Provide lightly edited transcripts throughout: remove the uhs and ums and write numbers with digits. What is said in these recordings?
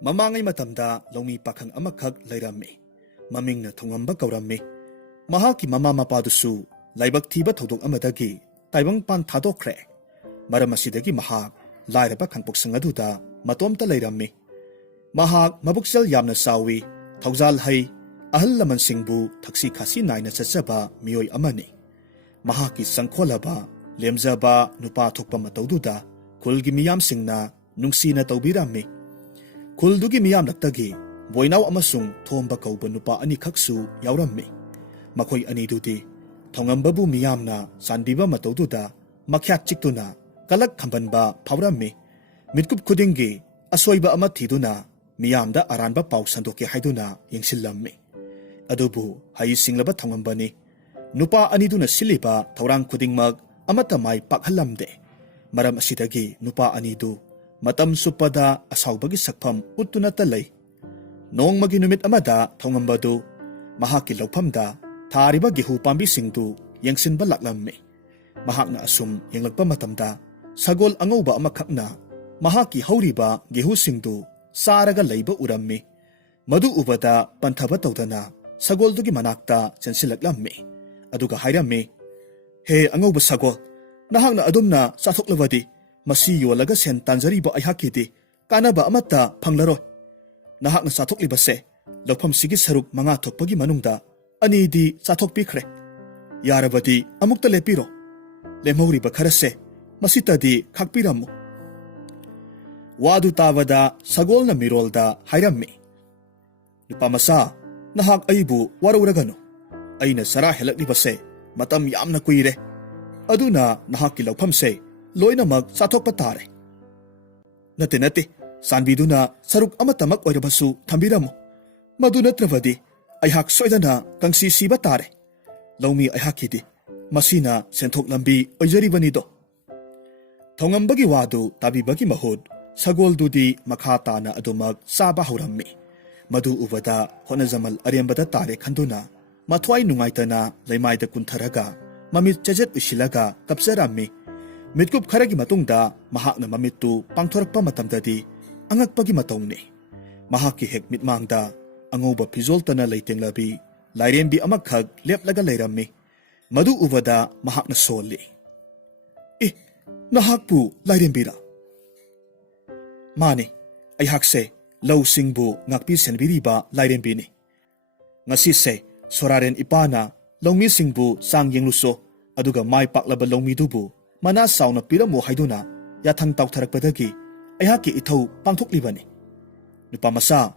ꯃꯃꯥꯡꯉꯩ ꯃꯇꯝꯗ ꯂꯧꯃꯤ ꯄꯥꯈꯪ ꯑꯃꯈꯛ ꯂꯩꯔꯝꯃꯤ꯫ ꯃꯃꯤꯡꯅ ꯊꯣꯡꯉꯝꯕ ꯀꯧꯔꯝꯃꯤ꯫ ꯃꯍꯥꯛꯀꯤ ꯃꯃꯥ ꯃꯄꯥꯗꯨꯁꯨ ꯂꯥꯏꯕꯛ ꯊꯤꯕ ꯊꯧꯗꯣꯛ ꯑꯃꯗꯒꯤ ꯇꯥꯏꯕꯪꯄꯥꯟ ꯊꯥꯗꯣꯛꯈ꯭ꯔꯦ꯫ ꯃꯔꯝ ꯑꯁꯤꯗꯒꯤ ꯃꯍꯥꯛ ꯂꯥꯏꯔꯕ ꯈꯥꯡꯄꯣꯛꯁꯪ ꯑꯗꯨꯗ ꯃꯇꯣꯝꯇ ꯂꯩꯔꯝꯃꯤ꯫ ꯃꯍꯥꯛ ꯃꯕꯨꯛꯆꯦꯜ ꯌꯥꯝꯅ ꯆꯥꯎꯏ, ꯊꯧꯖꯥꯜ ꯍꯩ, ꯑꯍꯜ ꯂꯃꯟꯁꯤꯡꯕꯨ ꯊꯛꯁꯤ ꯈꯥꯁꯤ ꯅꯥꯏꯅ ꯆꯠꯆꯕ ꯃꯤꯑꯣꯏ ꯑꯃꯅꯤ꯫ ꯃꯍꯥꯛꯀꯤ ꯆꯪꯈꯣꯜꯂꯕ, ꯂꯦꯝꯖꯕ ꯅꯨꯄꯥ ꯊꯣꯛꯄ ꯃꯇꯧꯗꯨꯗ ꯈꯨꯜꯒꯤ ꯃꯤꯌꯥꯝꯁꯤꯡꯅ ꯅꯨꯡꯁꯤꯅ ꯇꯧꯕꯤꯔꯝꯃꯤ꯫ ꯈꯨꯜꯗꯨꯒꯤ ꯃꯤꯌꯥꯝꯂꯛꯇꯒꯤ ꯕꯣꯏꯅꯥꯎ ꯑꯃꯁꯨꯡ ꯊꯣꯝꯕ ꯀꯧꯕ ꯅꯨꯄꯥ ꯑꯅꯤꯈꯛꯁꯨ ꯌꯥꯎꯔꯝꯃꯤ꯫ ꯃꯈꯣꯏ ꯑꯅꯤꯗꯨꯗꯤ ꯊꯧꯉꯝꯕꯕꯨ ꯃꯤꯌꯥꯝꯅ ꯆꯥꯟꯕꯤꯕ ꯃꯇꯧꯗꯨꯗ ꯃꯈ꯭ꯌꯥꯠ ꯆꯤꯛꯇꯨꯅ ꯀꯂꯛ ꯈꯝꯕꯟꯕ ꯐꯥꯎꯔꯝꯃꯤ꯫ ꯃꯤꯠꯀꯨꯞ ꯈꯨꯗꯤꯡꯒꯤ ꯑꯁꯣꯏꯕ ꯑꯃ ꯊꯤꯗꯨꯅ ꯃꯤꯌꯥꯝꯗ ꯑꯔꯥꯟꯕ ꯄꯥꯎ ꯁꯟꯗꯣꯛꯀꯦ ꯍꯥꯏꯗꯨꯅ ꯌꯦꯡꯁꯤꯜꯂꯝꯃꯤ꯫ ꯑꯗꯨꯕꯨ ꯍꯩꯁꯤꯡꯂꯕ ꯊꯧꯉꯝꯕꯅꯤ꯫ ꯅꯨꯄꯥ ꯑꯅꯤꯗꯨꯅ ꯁꯤꯜꯂꯤꯕ ꯊꯧꯔꯥꯡ ꯈꯨꯗꯤꯡꯃꯛ ꯑꯃꯠꯇ ꯃꯥꯏ ꯄꯥꯛꯍꯜꯂꯝꯗꯦ꯫ ꯃꯔꯝ ꯑꯁꯤꯗꯒꯤ ꯅꯨꯄꯥ ꯑꯅꯤꯗꯨ ꯃꯇꯝ ꯆꯨꯞꯄꯗ ꯑꯁꯥꯎꯕꯒꯤ ꯁꯛꯐꯝ ꯎꯠꯇꯨꯅꯇ ꯂꯩ꯫ ꯅꯣꯡꯃꯒꯤ ꯅꯨꯃꯤꯠ ꯑꯃꯗ ꯊꯧꯉꯝꯕꯗꯨ ꯃꯍꯥꯛꯀꯤ ꯂꯧꯐꯝꯗ ꯊꯥꯔꯤꯕ ꯒꯦꯍꯨ ꯄꯥꯝꯕꯤꯁꯤꯡꯗꯨ ꯌꯦꯡꯁꯤꯟꯕ ꯂꯥꯛꯂꯝꯃꯤ꯫ ꯃꯍꯥꯛꯅ ꯑꯁꯨꯝ ꯌꯦꯡꯂꯛꯄ ꯃꯇꯝꯗ ꯁꯒꯣꯜ ꯑꯉꯧꯕ ꯑꯃꯈꯛꯅ ꯃꯍꯥꯛꯀꯤ ꯍꯧꯔꯤꯕ ꯒꯦꯍꯨꯁꯤꯡꯗꯨ ꯆꯥꯔꯒ ꯂꯩꯕ ꯎꯔꯝꯃꯤ꯫ ꯃꯗꯨ ꯎꯕꯗ ꯄꯟꯊꯕ ꯇꯧꯗꯅ ꯁꯒꯣꯜꯗꯨꯒꯤ ꯃꯅꯥꯛꯇ ꯆꯦꯟꯁꯤꯜꯂꯛꯂꯝꯃꯤ꯫ ꯑꯗꯨꯒ ꯍꯥꯏꯔꯝꯃꯤ, "ꯍꯦ ꯑꯉꯧꯕ ꯁꯒꯣꯜ, ꯅꯍꯥꯛꯅ ꯑꯗꯨꯝꯅ ꯆꯥꯊꯣꯛꯂꯕꯗꯤ ꯃꯁꯤ ꯌꯣꯜꯂꯒ ꯁꯦꯟ ꯇꯥꯟꯖꯔꯤꯕ ꯑꯩꯍꯥꯛꯀꯤꯗꯤ ꯀꯥꯟꯅꯕ ꯑꯃꯠꯇ ꯐꯪꯂꯔꯣꯏ꯫ ꯅꯍꯥꯛꯅ ꯆꯥꯊꯣꯛꯂꯤꯕꯁꯦ ꯂꯧꯐꯝꯁꯤꯒꯤ ꯁꯔꯨꯛ 5 ꯊꯣꯛꯄꯒꯤ ꯃꯅꯨꯡꯗ 2ꯗꯤ ꯆꯥꯊꯣꯛꯄꯤꯈ꯭ꯔꯦ꯫ ꯌꯥꯔꯕꯗꯤ ꯑꯃꯨꯛꯇ ꯂꯦꯞꯄꯤꯔꯣ꯫ ꯂꯦꯝꯍꯧꯔꯤꯕ ꯈꯔꯁꯦ ꯃꯁꯤꯇꯗꯤ ꯈꯥꯛꯄꯤꯔꯝꯃꯨ"꯫ ꯋꯥꯗꯨ ꯇꯥꯕꯗ ꯁꯒꯣꯜꯅ ꯃꯤꯔꯣꯜꯗ ꯍꯥꯏꯔꯝꯃꯤ, "ꯅꯨꯄꯥꯃꯆꯥ, ꯅꯍꯥꯛ ꯑꯩꯕꯨ ꯋꯥꯔꯧꯔꯒꯅꯨ꯫ ꯑꯩꯅ ꯆꯔꯥ ꯍꯦꯜꯂꯛꯂꯤꯕꯁꯦ ꯃꯇꯝ ꯌꯥꯝꯅ ꯀꯨꯏꯔꯦ꯫ ꯑꯗꯨꯅ ꯅꯍꯥꯛꯀꯤ ꯂꯧꯐꯝꯁꯦ ꯂꯣꯏꯅꯃꯛ ꯆꯥꯊꯣꯛꯄ ꯇꯥꯔꯦ꯫ ꯅꯠꯇꯦ, ꯆꯥꯟꯕꯤꯗꯨꯅ ꯁꯔꯨꯛ ꯑꯃꯠꯇꯃꯛ ꯑꯣꯏꯔꯕꯁꯨ ꯊꯝꯕꯤꯔꯝꯃꯨ꯫ ꯃꯗꯨ ꯅꯠꯇ꯭ꯔꯕꯗꯤ ꯑꯩꯍꯥꯛ ꯁꯣꯏꯗꯅ ꯀꯪꯁꯤ ꯁꯤꯕ ꯇꯥꯔꯦ꯫ ꯂꯧꯃꯤ ꯑꯩꯍꯥꯛꯀꯤꯗꯤ ꯃꯁꯤꯅ ꯁꯦꯟꯊꯣꯛ ꯂꯝꯕꯤ ꯑꯣꯏꯖꯔꯤꯕꯅꯤꯗꯣ"꯫ ꯊꯧꯉꯝꯕꯒꯤ ꯋꯥꯗꯨ ꯇꯥꯕꯤꯕꯒꯤ ꯃꯍꯨꯠ ꯁꯒꯣꯜꯗꯨꯗꯤ ꯃꯈꯥ ꯇꯥꯅ ꯑꯗꯨꯃꯛ ꯆꯥꯕ ꯍꯧꯔꯝꯃꯤ꯫ ꯃꯗꯨ ꯎꯕꯗ ꯍꯣꯠꯅꯖꯃꯜ ꯑꯔꯦꯝꯕꯗ ꯇꯥꯔꯦ ꯈꯟꯗꯨꯅ ꯃꯊ꯭ꯋꯥꯏ ꯅꯨꯡꯉꯥꯏꯇꯅ ꯂꯩꯃꯥꯏꯗ ꯀꯨꯟꯊꯔꯒ ꯃꯃꯤꯠ ꯆꯦꯖꯦꯠ ꯎꯏꯁꯤꯜꯂꯒ ꯀꯞꯆꯔꯝꯃꯤ꯫ ꯃꯤꯠꯀꯨꯞ ꯈꯔꯒꯤ ꯃꯇꯨꯡꯗ ꯃꯍꯥꯛꯅ ꯃꯃꯤꯠꯇꯨ ꯄꯥꯡꯊꯣꯔꯛꯄ ꯃꯇꯝꯗꯗꯤ ꯑꯉꯛꯄꯒꯤ ꯃꯇꯧꯅꯤ꯫ ꯃꯍꯥꯛꯀꯤ ꯍꯦꯛ ꯃꯤꯠꯃꯥꯡꯗ ꯑꯉꯧꯕ ꯐꯤꯖꯣꯜꯇꯅ ꯂꯩꯇꯦꯡꯂꯕꯤ ꯂꯥꯏꯔꯦꯝꯕꯤ ꯑꯃꯈꯛ ꯂꯦꯞꯂꯒ ꯂꯩꯔꯝꯃꯤ꯫ ꯃꯗꯨ ꯎꯕꯗ ꯃꯍꯥꯛꯅ ꯁꯣꯜꯂꯤ, "ꯑꯦ, ꯅꯍꯥꯛꯄꯨ ꯂꯥꯏꯔꯦꯝꯕꯤꯔꯥ"? "ꯃꯥꯅꯤ, ꯑꯩꯍꯥꯛꯁꯦ ꯂꯧꯁꯤꯡꯕꯨ ꯉꯥꯛꯄꯤ ꯁꯦꯟꯕꯤꯔꯤꯕ ꯂꯥꯏꯔꯦꯝꯕꯤꯅꯤ꯫ ꯉꯁꯤꯁꯦ ꯁꯣꯔꯥꯔꯦꯟ ꯏꯄꯥꯅ ꯂꯧꯃꯤꯁꯤꯡꯕꯨ ꯆꯥꯡ ꯌꯦꯡꯂꯨꯆꯣ, ꯑꯗꯨꯒ ꯃꯥꯏ ꯄꯥꯛꯂꯕ ꯂꯧꯃꯤꯗꯨꯕꯨ ꯃꯅꯥ ꯆꯥꯎꯅ ꯄꯤꯔꯝꯃꯨ ꯍꯥꯏꯗꯨꯅ ꯌꯥꯊꯪ ꯇꯥꯎꯊꯔꯛꯄꯗꯒꯤ ꯑꯩꯍꯥꯛꯀꯤ ꯏꯊꯧ ꯄꯥꯡꯊꯣꯛꯂꯤꯕꯅꯤ꯫ ꯅꯨꯄꯥꯃꯆꯥ,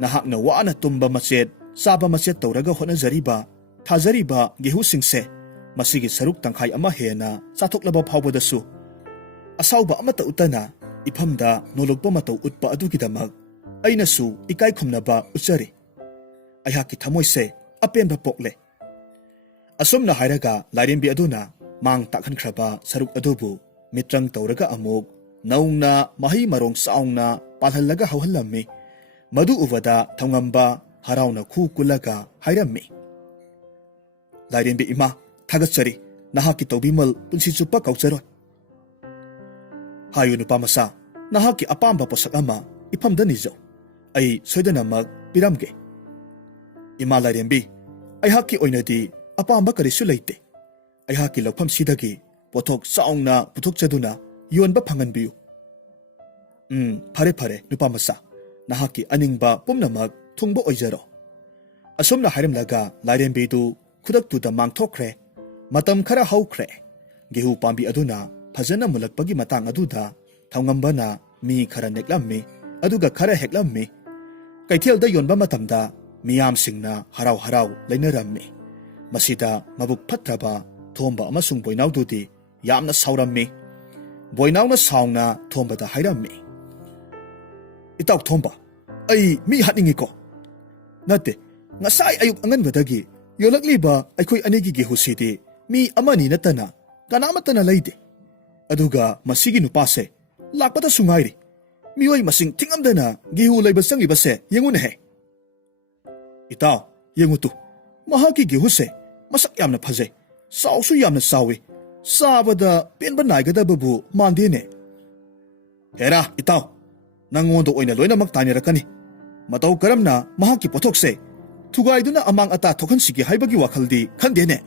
ꯅꯍꯥꯛꯅ ꯋꯥꯅ ꯇꯨꯝꯕ ꯃꯆꯦꯠ, ꯆꯥꯕ ꯃꯆꯦꯠ ꯇꯧꯔꯒ ꯍꯣꯠꯅꯖꯔꯤꯕ, ꯊꯥꯖꯔꯤꯕ ꯒꯦꯍꯨꯁꯤꯡꯁꯦ ꯃꯁꯤꯒꯤ ꯁꯔꯨꯛ ꯇꯪꯈꯥꯏ ꯑꯃ ꯍꯦꯟꯅ ꯆꯥꯊꯣꯛꯂꯕ ꯐꯥꯎꯕꯗꯁꯨ ꯑꯁꯥꯎꯕ ꯑꯃꯠꯇ ꯎꯠꯇꯅ ꯏꯐꯝꯗ ꯅꯣꯂꯨꯛꯄ ꯃꯇꯧ ꯎꯠꯄ ꯑꯗꯨꯒꯤꯗꯃꯛ ꯑꯩꯅꯁꯨ ꯏꯀꯥꯏ ꯈꯨꯝꯅꯕ ꯎꯠꯆꯔꯤ꯫ ꯑꯩꯍꯥꯛꯀꯤ ꯊꯃꯣꯏꯁꯦ ꯑꯄꯦꯟꯕ ꯄꯣꯛꯂꯦ"꯫ ꯑꯁꯨꯝꯅ ꯍꯥꯏꯔꯒ ꯂꯥꯏꯔꯦꯝꯕꯤ ꯑꯗꯨꯅ ꯃꯥꯡ ꯇꯥꯛꯍꯟꯈ꯭ꯔꯕ ꯁꯔꯨꯛ ꯑꯗꯨꯕꯨ ꯃꯤꯇ꯭ꯔꯪ ꯇꯧꯔꯒ ꯑꯃꯨꯛ ꯅꯧꯅ ꯃꯍꯩ ꯃꯔꯣꯡ ꯆꯥꯎꯅ ꯄꯥꯜꯍꯜꯂꯒ ꯍꯧꯍꯜꯂꯝꯃꯤ꯫ ꯃꯗꯨ ꯎꯕꯗ ꯊꯧꯉꯝꯕ ꯍꯔꯥꯎꯅ ꯈꯨ ꯀꯨꯜꯂꯒ ꯍꯥꯏꯔꯝꯃꯤ, "ꯂꯥꯏꯔꯦꯝꯕꯤ ꯏꯃꯥ, ꯊꯥꯒꯠꯆꯔꯤ꯫ ꯅꯍꯥꯛꯀꯤ ꯇꯧꯕꯤꯃꯜ ꯄꯨꯟꯁꯤ ꯆꯨꯞꯄ ꯀꯥꯎꯖꯔꯣꯏ꯫ ꯍꯥꯏꯌꯨ ꯅꯨꯄꯥꯃꯆꯥ, ꯅꯍꯥꯛꯀꯤ ꯑꯄꯥꯝꯕ ꯄꯣꯠꯁꯛ ꯑꯃ ꯏꯐꯝꯗ ꯅꯤꯖꯧ, ꯑꯩ ꯁꯣꯏꯗꯅꯃꯛ ꯄꯤꯔꯝꯒꯦ"꯫ "ꯏꯃꯥ ꯂꯥꯏꯔꯦꯝꯕꯤ, ꯑꯩꯍꯥꯛꯀꯤ ꯑꯣꯏꯅꯗꯤ ꯑꯄꯥꯝꯕ ꯀꯔꯤꯁꯨ ꯂꯩꯇꯦ꯫ ꯑꯩꯍꯥꯛꯀꯤ ꯂꯧꯐꯝꯁꯤꯗꯒꯤ ꯄꯣꯠꯊꯣꯛ ꯆꯥꯎꯅ ꯄꯨꯊꯣꯛꯆꯗꯨꯅ ꯌꯣꯟꯕ ꯐꯪꯍꯟꯕꯤꯌꯨ"꯫ "ꯐꯔꯦ ꯅꯨꯄꯥꯃꯆꯥ, ꯅꯍꯥꯛꯀꯤ ꯑꯅꯤꯡꯕ ꯄꯨꯝꯅꯃꯛ ꯊꯨꯡꯕ ꯑꯣꯏꯖꯔꯣ"꯫ ꯑꯁꯨꯝꯅ ꯍꯥꯏꯔꯝꯂꯒ ꯂꯥꯏꯔꯦꯝꯕꯤꯗꯨ ꯈꯨꯗꯛꯇꯨꯗ ꯃꯥꯡꯊꯣꯛꯈ꯭ꯔꯦ꯫ ꯃꯇꯝ ꯈꯔ ꯍꯧꯈ꯭ꯔꯦ꯫ ꯒꯦꯍꯨ ꯄꯥꯝꯕꯤ ꯑꯗꯨꯅ ꯐꯖꯅ ꯃꯨꯜꯂꯛꯄꯒꯤ ꯃꯇꯥꯡ ꯑꯗꯨꯗ ꯊꯧꯉꯝꯕꯅ ꯃꯤ ꯈꯔ ꯅꯦꯛꯂꯝꯃꯤ, ꯑꯗꯨꯒ ꯈꯔ ꯍꯦꯛꯂꯝꯃꯤ꯫ ꯀꯩꯊꯦꯜꯗ ꯌꯣꯟꯕ ꯃꯇꯝꯗ ꯃꯤꯌꯥꯝꯁꯤꯡꯅ ꯍꯔꯥꯎ ꯍꯔꯥꯎ ꯂꯩꯅꯔꯝꯃꯤ꯫ ꯃꯁꯤꯗ ꯃꯕꯨꯛ ꯐꯠꯇ꯭ꯔꯕ ꯊꯣꯝꯕ ꯑꯃꯁꯨꯡ ꯕꯣꯏꯅꯥꯎꯗꯨꯗꯤ ꯌꯥꯝꯅ ꯁꯥꯎꯔꯝꯃꯤ꯫ ꯕꯣꯏꯅꯥꯎꯅ ꯁꯥꯎꯅ ꯊꯣꯝꯕꯗ ꯍꯥꯏꯔꯝꯃꯤ, "ꯏꯇꯥꯎ ꯊꯣꯝꯕ, ꯑꯩ ꯃꯤ ꯍꯥꯠꯅꯤꯡꯉꯤꯀꯣ? ꯅꯠꯇꯦ, ꯉꯁꯥꯏ ꯑꯌꯨꯛ ꯑꯉꯟꯕꯗꯒꯤ ꯌꯣꯜꯂꯛꯂꯤꯕ ꯑꯩꯈꯣꯏ ꯑꯅꯤꯒꯤ ꯒꯦꯍꯨꯁꯤꯗꯤ ꯃꯤ ꯑꯃꯅꯤ ꯅꯠꯇꯅ ꯀꯅꯥꯃꯠꯇꯅ ꯂꯩꯗꯦ꯫ ꯑꯗꯨꯒ ꯃꯁꯤꯒꯤ ꯅꯨꯄꯥꯁꯦ ꯂꯥꯛꯄꯗꯁꯨ ꯉꯥꯏꯔꯤ꯫ ꯃꯤꯑꯣꯏ ꯃꯁꯤꯡ ꯊꯤꯉꯝꯗꯅ ꯒꯦꯍꯨ ꯂꯩꯕ ꯆꯪꯂꯤꯕꯁꯦ ꯌꯦꯡꯉꯨꯅꯦꯍꯦ꯫ ꯏꯇꯥꯎ, ꯌꯦꯡꯉꯨꯇꯨ, ꯃꯍꯥꯛꯀꯤ ꯒꯦꯍꯨꯁꯦ ꯃꯁꯛ ꯌꯥꯝꯅ ꯐꯖꯩ, ꯆꯥꯎꯁꯨ ꯌꯥꯝꯅ ꯆꯥꯎꯏ, ꯆꯥꯕꯗ ꯄꯦꯟꯕ ꯅꯥꯏꯒꯗꯕꯕꯨ ꯃꯥꯟꯗꯦꯅꯦ"꯫ "ꯍꯦꯔꯥ ꯏꯇꯥꯎ, nangonda oina loinamak tainirakani. Matau karamna mahakki pothokse thugaiduna amang ata thokhansigi haibagi wakhaldi khandene.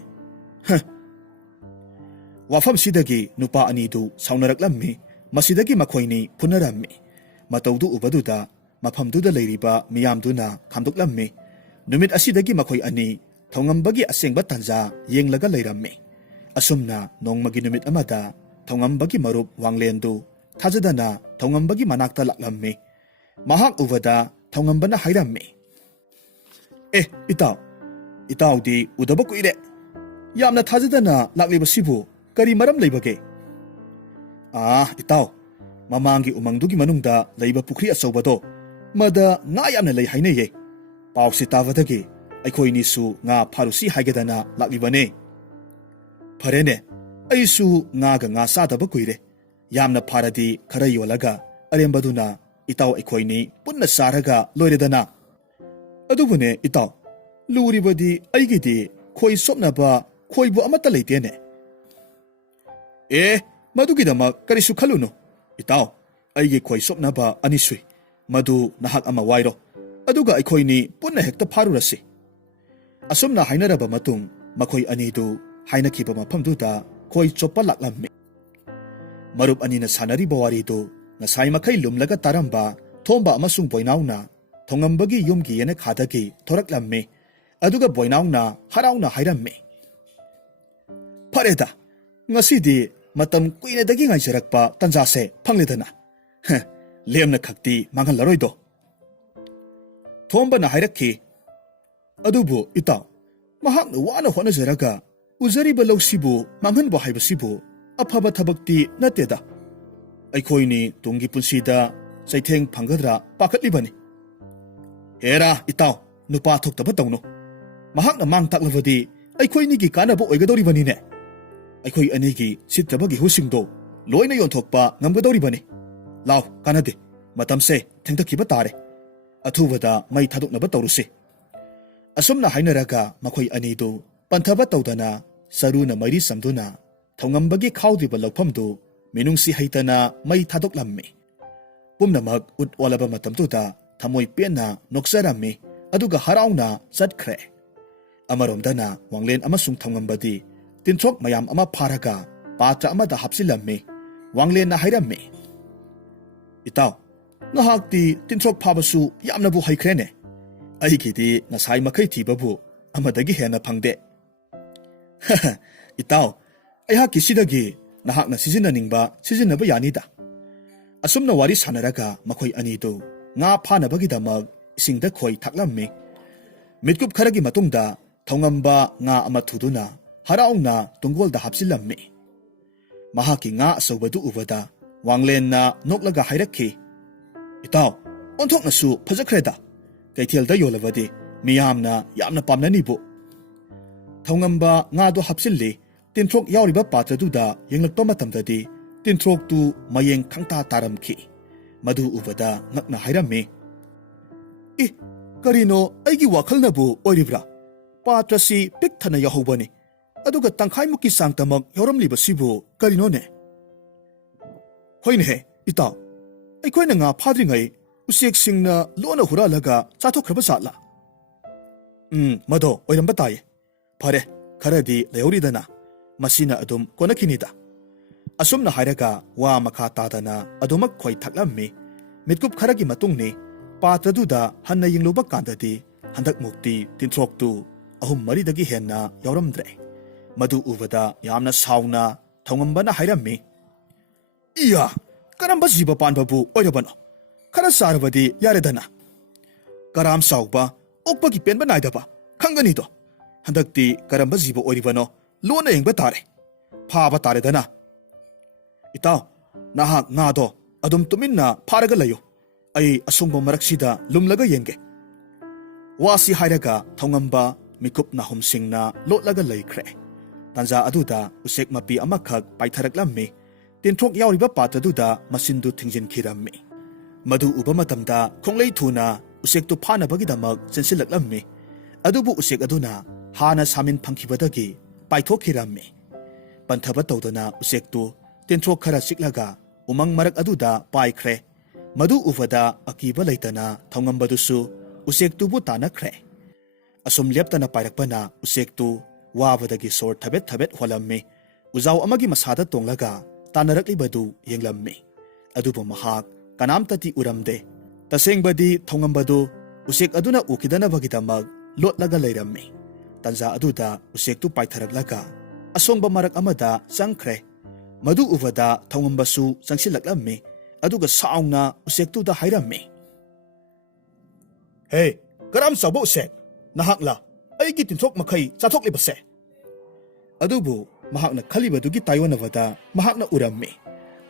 Wafam sidagi nupa anidu saunaraklammi masidagi makhoini punarammi. Mataudu ubaduda mafamduda leiriba miyamduna khamdoklammi. Numit asidagi makhoi ani thongambagi asengba tanja yenglaga leirammi. Asumna nongmagi numit amada thongambagi marup wanglendu thajadana thongambagi manakta laklammi. Mahak ubada thongambana hairammi. Itaw di udaba kuire. Yamna thajadana laklibasibu kari maram leibage. Itaw, mamangi umangdugi manungda leiba pukri asawbado mada nga yamna lei haineye. Pausi tavadagi aikoi nisu nga pharusi haigedana laklibane. Pharene, aisu nga sadaba kuire. Yamna pharadi khara yolaga arembaduna itaw aikoi ni punna saraga loiredana. Adubune itaw, luribadi aigidi khoi sopnaba khoibu amata leitene. Madugidamak karisu khalunu. Itaw, aigi khoi sopnaba anisui. Madu nahak ama wairo. Aduga aikoi ni punna hekta pharurasi. Asumna hainaraba matung makhoi anidu hainakiba mafamduda khoi chopa laklammi. Marup anina sanari bawaridu ngasai makai lumlaga taramba thomba amasung boinauna thongambagi yumgi yene khadagi thoraklammi. Aduga boinauna harauna hairammi. Pareda, ngasidi matam kuinadagi ngaijarakpa tanjase phangledana. Lemna khakti manghallaroido. Thomba na hairakki. Adubu itaw, mahakna wana honajaraga uzariba lawsibu manghanba haibasibu afaba thabakti nateda. Aikhoini tungi punsida chaitheng phanggadra pakhatlibani. Hera itaw, nupa thoktaba tawno. Mahakna mang taklabadi aikhoinigi kanaba oigadoribanine. Aikoi anigi sitrabagi husingdo loina yonthokpa ngamgadoribani. Law kanade matamse thengtakiba tare. Athubada mai thadoknaba tawrusi. Asumna hainaraga makhoi anidu panthaba tawdana saruna mairi samduna thongambagi khawdiba lawphamdu minungsi haitana mai thadoklammi. Pumnamak ut olaba matamtuda thamoi penna noksarammi aduga harauna chatkre. Amaromdana wanglen amasung thongambadi tinthok mayam ama pharaga patra amada hapsilammi. Wanglen na hairammi. Itaw, nahakti tinthok phabasu yamnabu haikrene. Aigidi ngasai makai thibabu amadagi hena phangde. Itaw, aihaki sidagi nahakna sizinaningba sizinaba yanida. Asumna wari sanaraga makhoi anidu nga phanabagidamag isingda khoi thaklammi. Mitkup kharagi matungda thongamba nga ama thuduna haraungna tungolda hapsilammi. Mahaki nga asawbadu ubada wanglenna noklaga hairakki. Itaw, onthoknasu phajakreda. Kaithialda yolabadi miyamna yamna pamnanibu. Thongamba nga do hapsilli tinthok yauriba patraduda yenglakpa matamdadi tinthok tu mayeng khangta taramki. Madu ubada ngakna hairammi. Karino aigi wakhalnabu oiribra. Patrasi pikthana yahobani. Aduga tangkhaimuki sangtamak yauramlibasibu karinone. Hoine itaw, aikhoina nga phadringai usiksingna lona huralaga chathokhraba satla. Mado oiramba taye. Phare, kharadi leoridana. Masina adum konakinida. Asumna hairaga wa makha tadana adumak khoi thaklammi. Mitkup kharagi matungni patraduda hanna yingluba kandadi handak mukti tinthoktu ahum maridagi henna yauramdre. Madu ubada yamna sauna thongambana hairammi. Iya, karamba jiba panbabu oirabano. Khara sarabadi yaredana. Karam sauba okpagi penba naidaba khanganido. Handakti karamba jiba oiribano lona yengba tare. Phaba taredana. Itaw, nahak ngado adum tuminna pharaga layo. Ay asungba maraksida lumlaga yenge. Wasi hairaga thongamba mikup na humsingna lotlaga laikre. Tanza aduda usek mapi amakhak paitharaklammi. Tinthok yauriba patraduda masindu thingjin khirammi. Madu uba matamda khonglei thuna usektu phanabagidamag sensilaklammi. Adubu usek aduna hana samin phangkhibadagi paithokhirammi. Panthaba tawdana usektu tinthok khara siklaga umang marak aduda paikhre. Madu uvada akiba leitana thongambadussu usektubu tanakre. Asum leptana pairakpana usektu wabadagi sor thabet thabet hwalammi. Uzaw amagi masada tonglaga tanarakibadu yenglammi. Adubu mahak kanamtati uramde. Tasengbadi thongambadu usek aduna ukidanabagidamag lotlaga leirammi. Tanza aduda usektu paitharaklaga asongba marak amada changkhre. Madu uvada thongambasu changsilaklammi. Aduga saungna usektuda hairammi. Hey, karam sabo usek. Nahakla, aigi tinthok makai chathokliba. Adubu mahakna khalibadugi tayonavada mahakna urammi.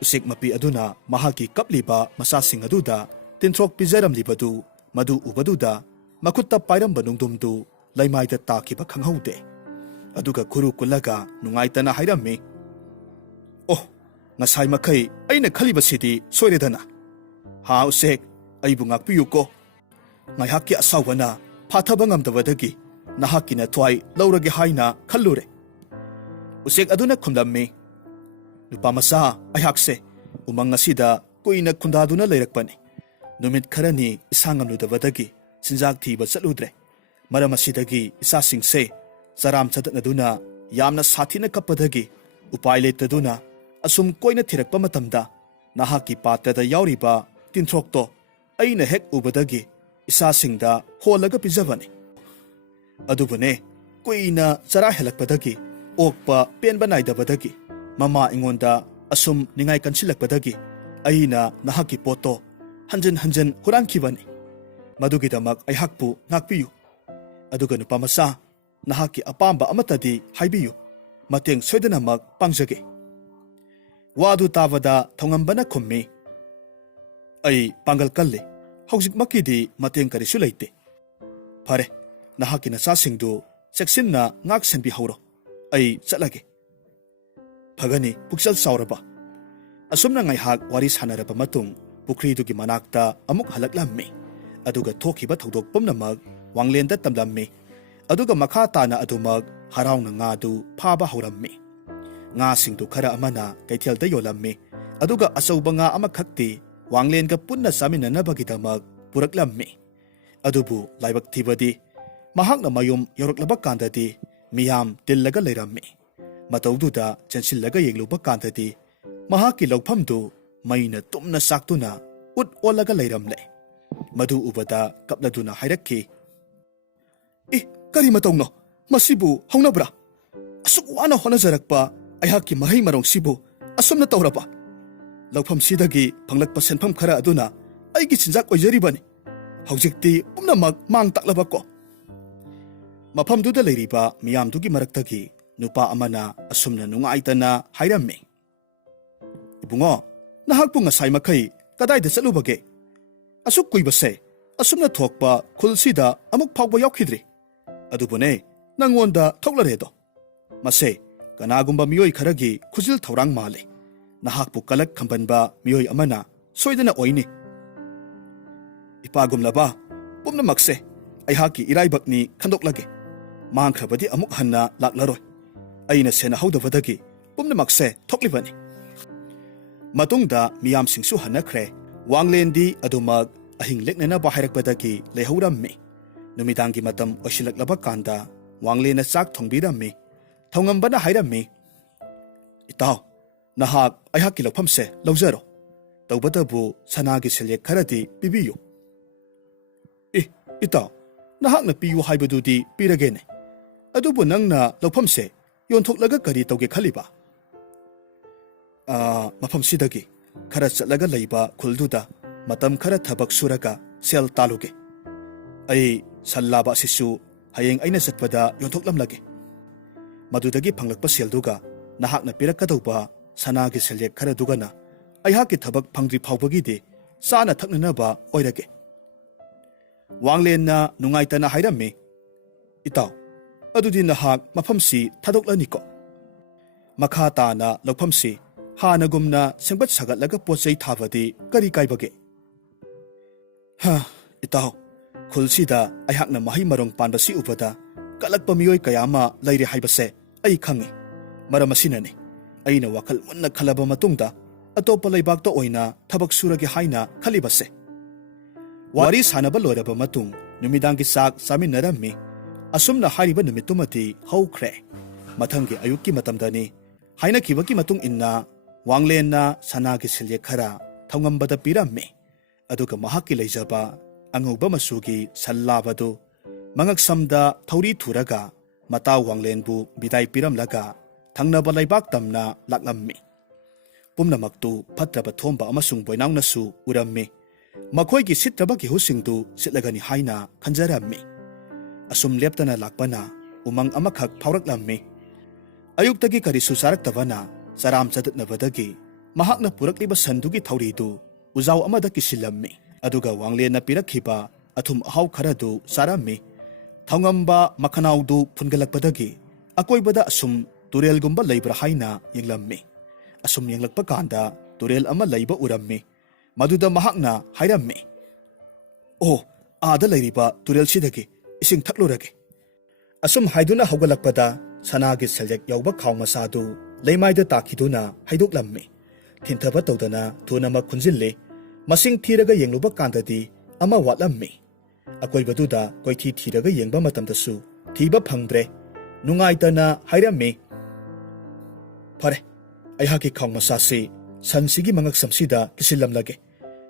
Usek mapi aduna mahaki kapliba masasing aduda tinthok pijaramlibadu madu ubaduda makutta pairamba nungdumdu laimaida takiba khanghaude. Aduga khuru kullaga nungaitana hairammi. Oh, ngasai makai aina khalibasidi soiredana. Ha usek aibu ngakpiyuko. Ngaihakki asawbana phathaba ngamdabadagi nahakina thwai laurage haina khallure. Usek aduna khumlammi. Nupamasa ayakse umang asida kuina khundaduna leirakpani. Numit kharani isangamludabadagi sinjak thiba chatludre. Maram asidagi isasingse charam chataknaduna yamna sathina kappadagi upai leitaduna asum koina thirakpa matamda nahaki patrada yauriba tinthokto aina hek ubadagi isasingda holaga pijabani. Adubune kuina chara helakpadagi okpa penba naidabadagi mama ingonda asum ningai kansilakpadagi aina nahaki poto hanjan hanjan hurankhibani. Madugidamak aihakpu ngakpiyu. Aduga nupamasa nahaki apamba amatadi haibiyu. Mateng soidanamak pangjage. Wadu tabada thongambana khummi. Ai pangal kalle. Haujik makidi mateng karisu leite. Phare, nahaki nachasingdu cheksinna ngak senbi hauro. Ai chatlage. Phagani pukchal sauraba. Asumna ngaihak wari sanaraba matung pukridugi manakta amuk halaklammi. Aduga thokiba thodok pumnamag wanglenda tamlammi. Aduga makha tana adumag harauna ngadu phaba haurammi. Nga singdu khara amana kaithelda yolammi. Aduga asauba nga amakhakti wanglenga punna saminanabagidamag puraklammi. Adubu laibak thibadi mahakna mayum yoroklaba kandadi miyam tillaga leirammi. Mataududa chansillaga yengluba kandadi mahaki lauphamdu maina tumna saktuna ut olaga leiramle. Madu ubada kapladuna hairakki. Kari matauno masibu haunabra. Asuk wana honajarakpa aihaki mahai marong sibu asumna tauraba. Laupam sidagi panglakpa senpham khara aduna aigi sinjak oijaribani. Haujikti pumnamak mang taklabako. Mafamduda leiriba miyamdugi maraktagi nupa amana asumna nungaitana hairammi. Ibungo, nahakpu ngasai makai kadaida chatlubage? Asuk kuibase asumna thokpa khulsida amuk phawba yaukidri. Adubune nangonda thoklaredo. Mase kanagumba miyoi kharagi khujil thaurang male. Nahakpu kalak khambanba miyoi amana soidana oini. Ipagumlaba pumnamakse aihaki iraibakni khandoklage. Mangkhrabadi amuk hanna laklaroi. Aina sena haudabadagi pumnamakse thoklibani. Matungda miyam singsu hanakre wanglendi adumag ahing leknana bahairakpadagi lehaurammi. Numidangi matam oisilaklaba kanda wanglena chak thongbirammi. Thongambana hairammi. Itaw, nahak aihaki lauphamse laujaro. Taubatabu sanagi silyek kharadi pibiyu. Itaw, nahakna piyu haibadudi piragene. Adubu nangna lauphamse yonthoklaga kari tauge khaliba. Mafamsidagi khara chatlaga leiba khulduda matam khara thabak suraga sel taluge. Ai sallaba sisu hayeng aina chatpada yontoklamlage. Madudagi phanglakpa selduga nahakna pirakadauba sanagi selyek khara dugana aihaki thabak phangdri phawbagidi sana thaknanaba oirage. Wanglenna nungaitana hairammi. Itaw, adudi nahak mafamsi thadoklaniko. Makha tana lauphamsi hanagumna sengbat sagatlaga pochai thabadi kari kaibage. Itaw, khulsida aihakna mahi marong panbasi ubada kalakpa miyoi kayama laire haibase ai khangi. Maram asinani aina wakal munna khalaba matungda अतोप लेबाक्ता ओइना थबक सुरगे हाइना खलिबसे वारी सानबा लोरबा मतुंग नुमिदांगी साक सामिनरम्मी असुमना हारिबा नुमितुमति हौख्रे मथंगी अयुक्की मतमदनी हाइना किबकी मतुंग इन्ना वांगलेना सनागी सिल्ये खरा थौंगंबदा पिरम्मी अदुगा महाकी लेजबा अंगुबा मसुगी सल्लाबदु मंगक समदा थौरी थुरगा मता वांगलेनबु बिदाई पिरमलगा थंगनबा लेबाक तमना लाक्लम्मी पुमनमक्तु फत्रबा थोंबा अमसुंग बोइनांगनसु उरम्मी मखोइगी सित्रबगी हुसिंगदु सिtlagani हाइना खंजरम्मी assume लेप्तना लाक्पना उमंग अमखक फावरक्लम्मी अयुक्तगी करिसु सारक्तबना सराम चदनबदगी महाकना पुरक्लिबा संदुगी थौरीदु उजाव अमदा किसिलम्मी अदुगा वांगलेना पिरखिबा अथुम अहाव खरदु सारम्मी थौंगंबा मखनाउदु फुनगलक्पदगी अकोइबदा assume तुरेलगुंबा Lebra हाइना यंगलम्मी assume यंगलक्पा कांदा तुरेल अमा लेबा उरम्मी मधुदा महाकना हाइरम्मी ओ आदा लेरिबा तुरेल सिदगी इसिंग थक्लुरगे असुम हाइदुना हौगलक्पदा सनागी सेल्यक यौबा खाव मसादु लेमाइदा ताखिदुना हाइदोक्लम्मी थिंथबा तौदना थुनमा खुंजिल्ले मसिंग थीरगा यंगलुबा कांददी अमा वाटलम्मी अकोइबदुदा कोइथी थीरगा यंगबा मतमदसु थीबा फंगद्रे नुंगाइतना हाइरम्मी फरे अयहाकी खाव मसासी संसिगी मंगक समसीदा किसिलमलगे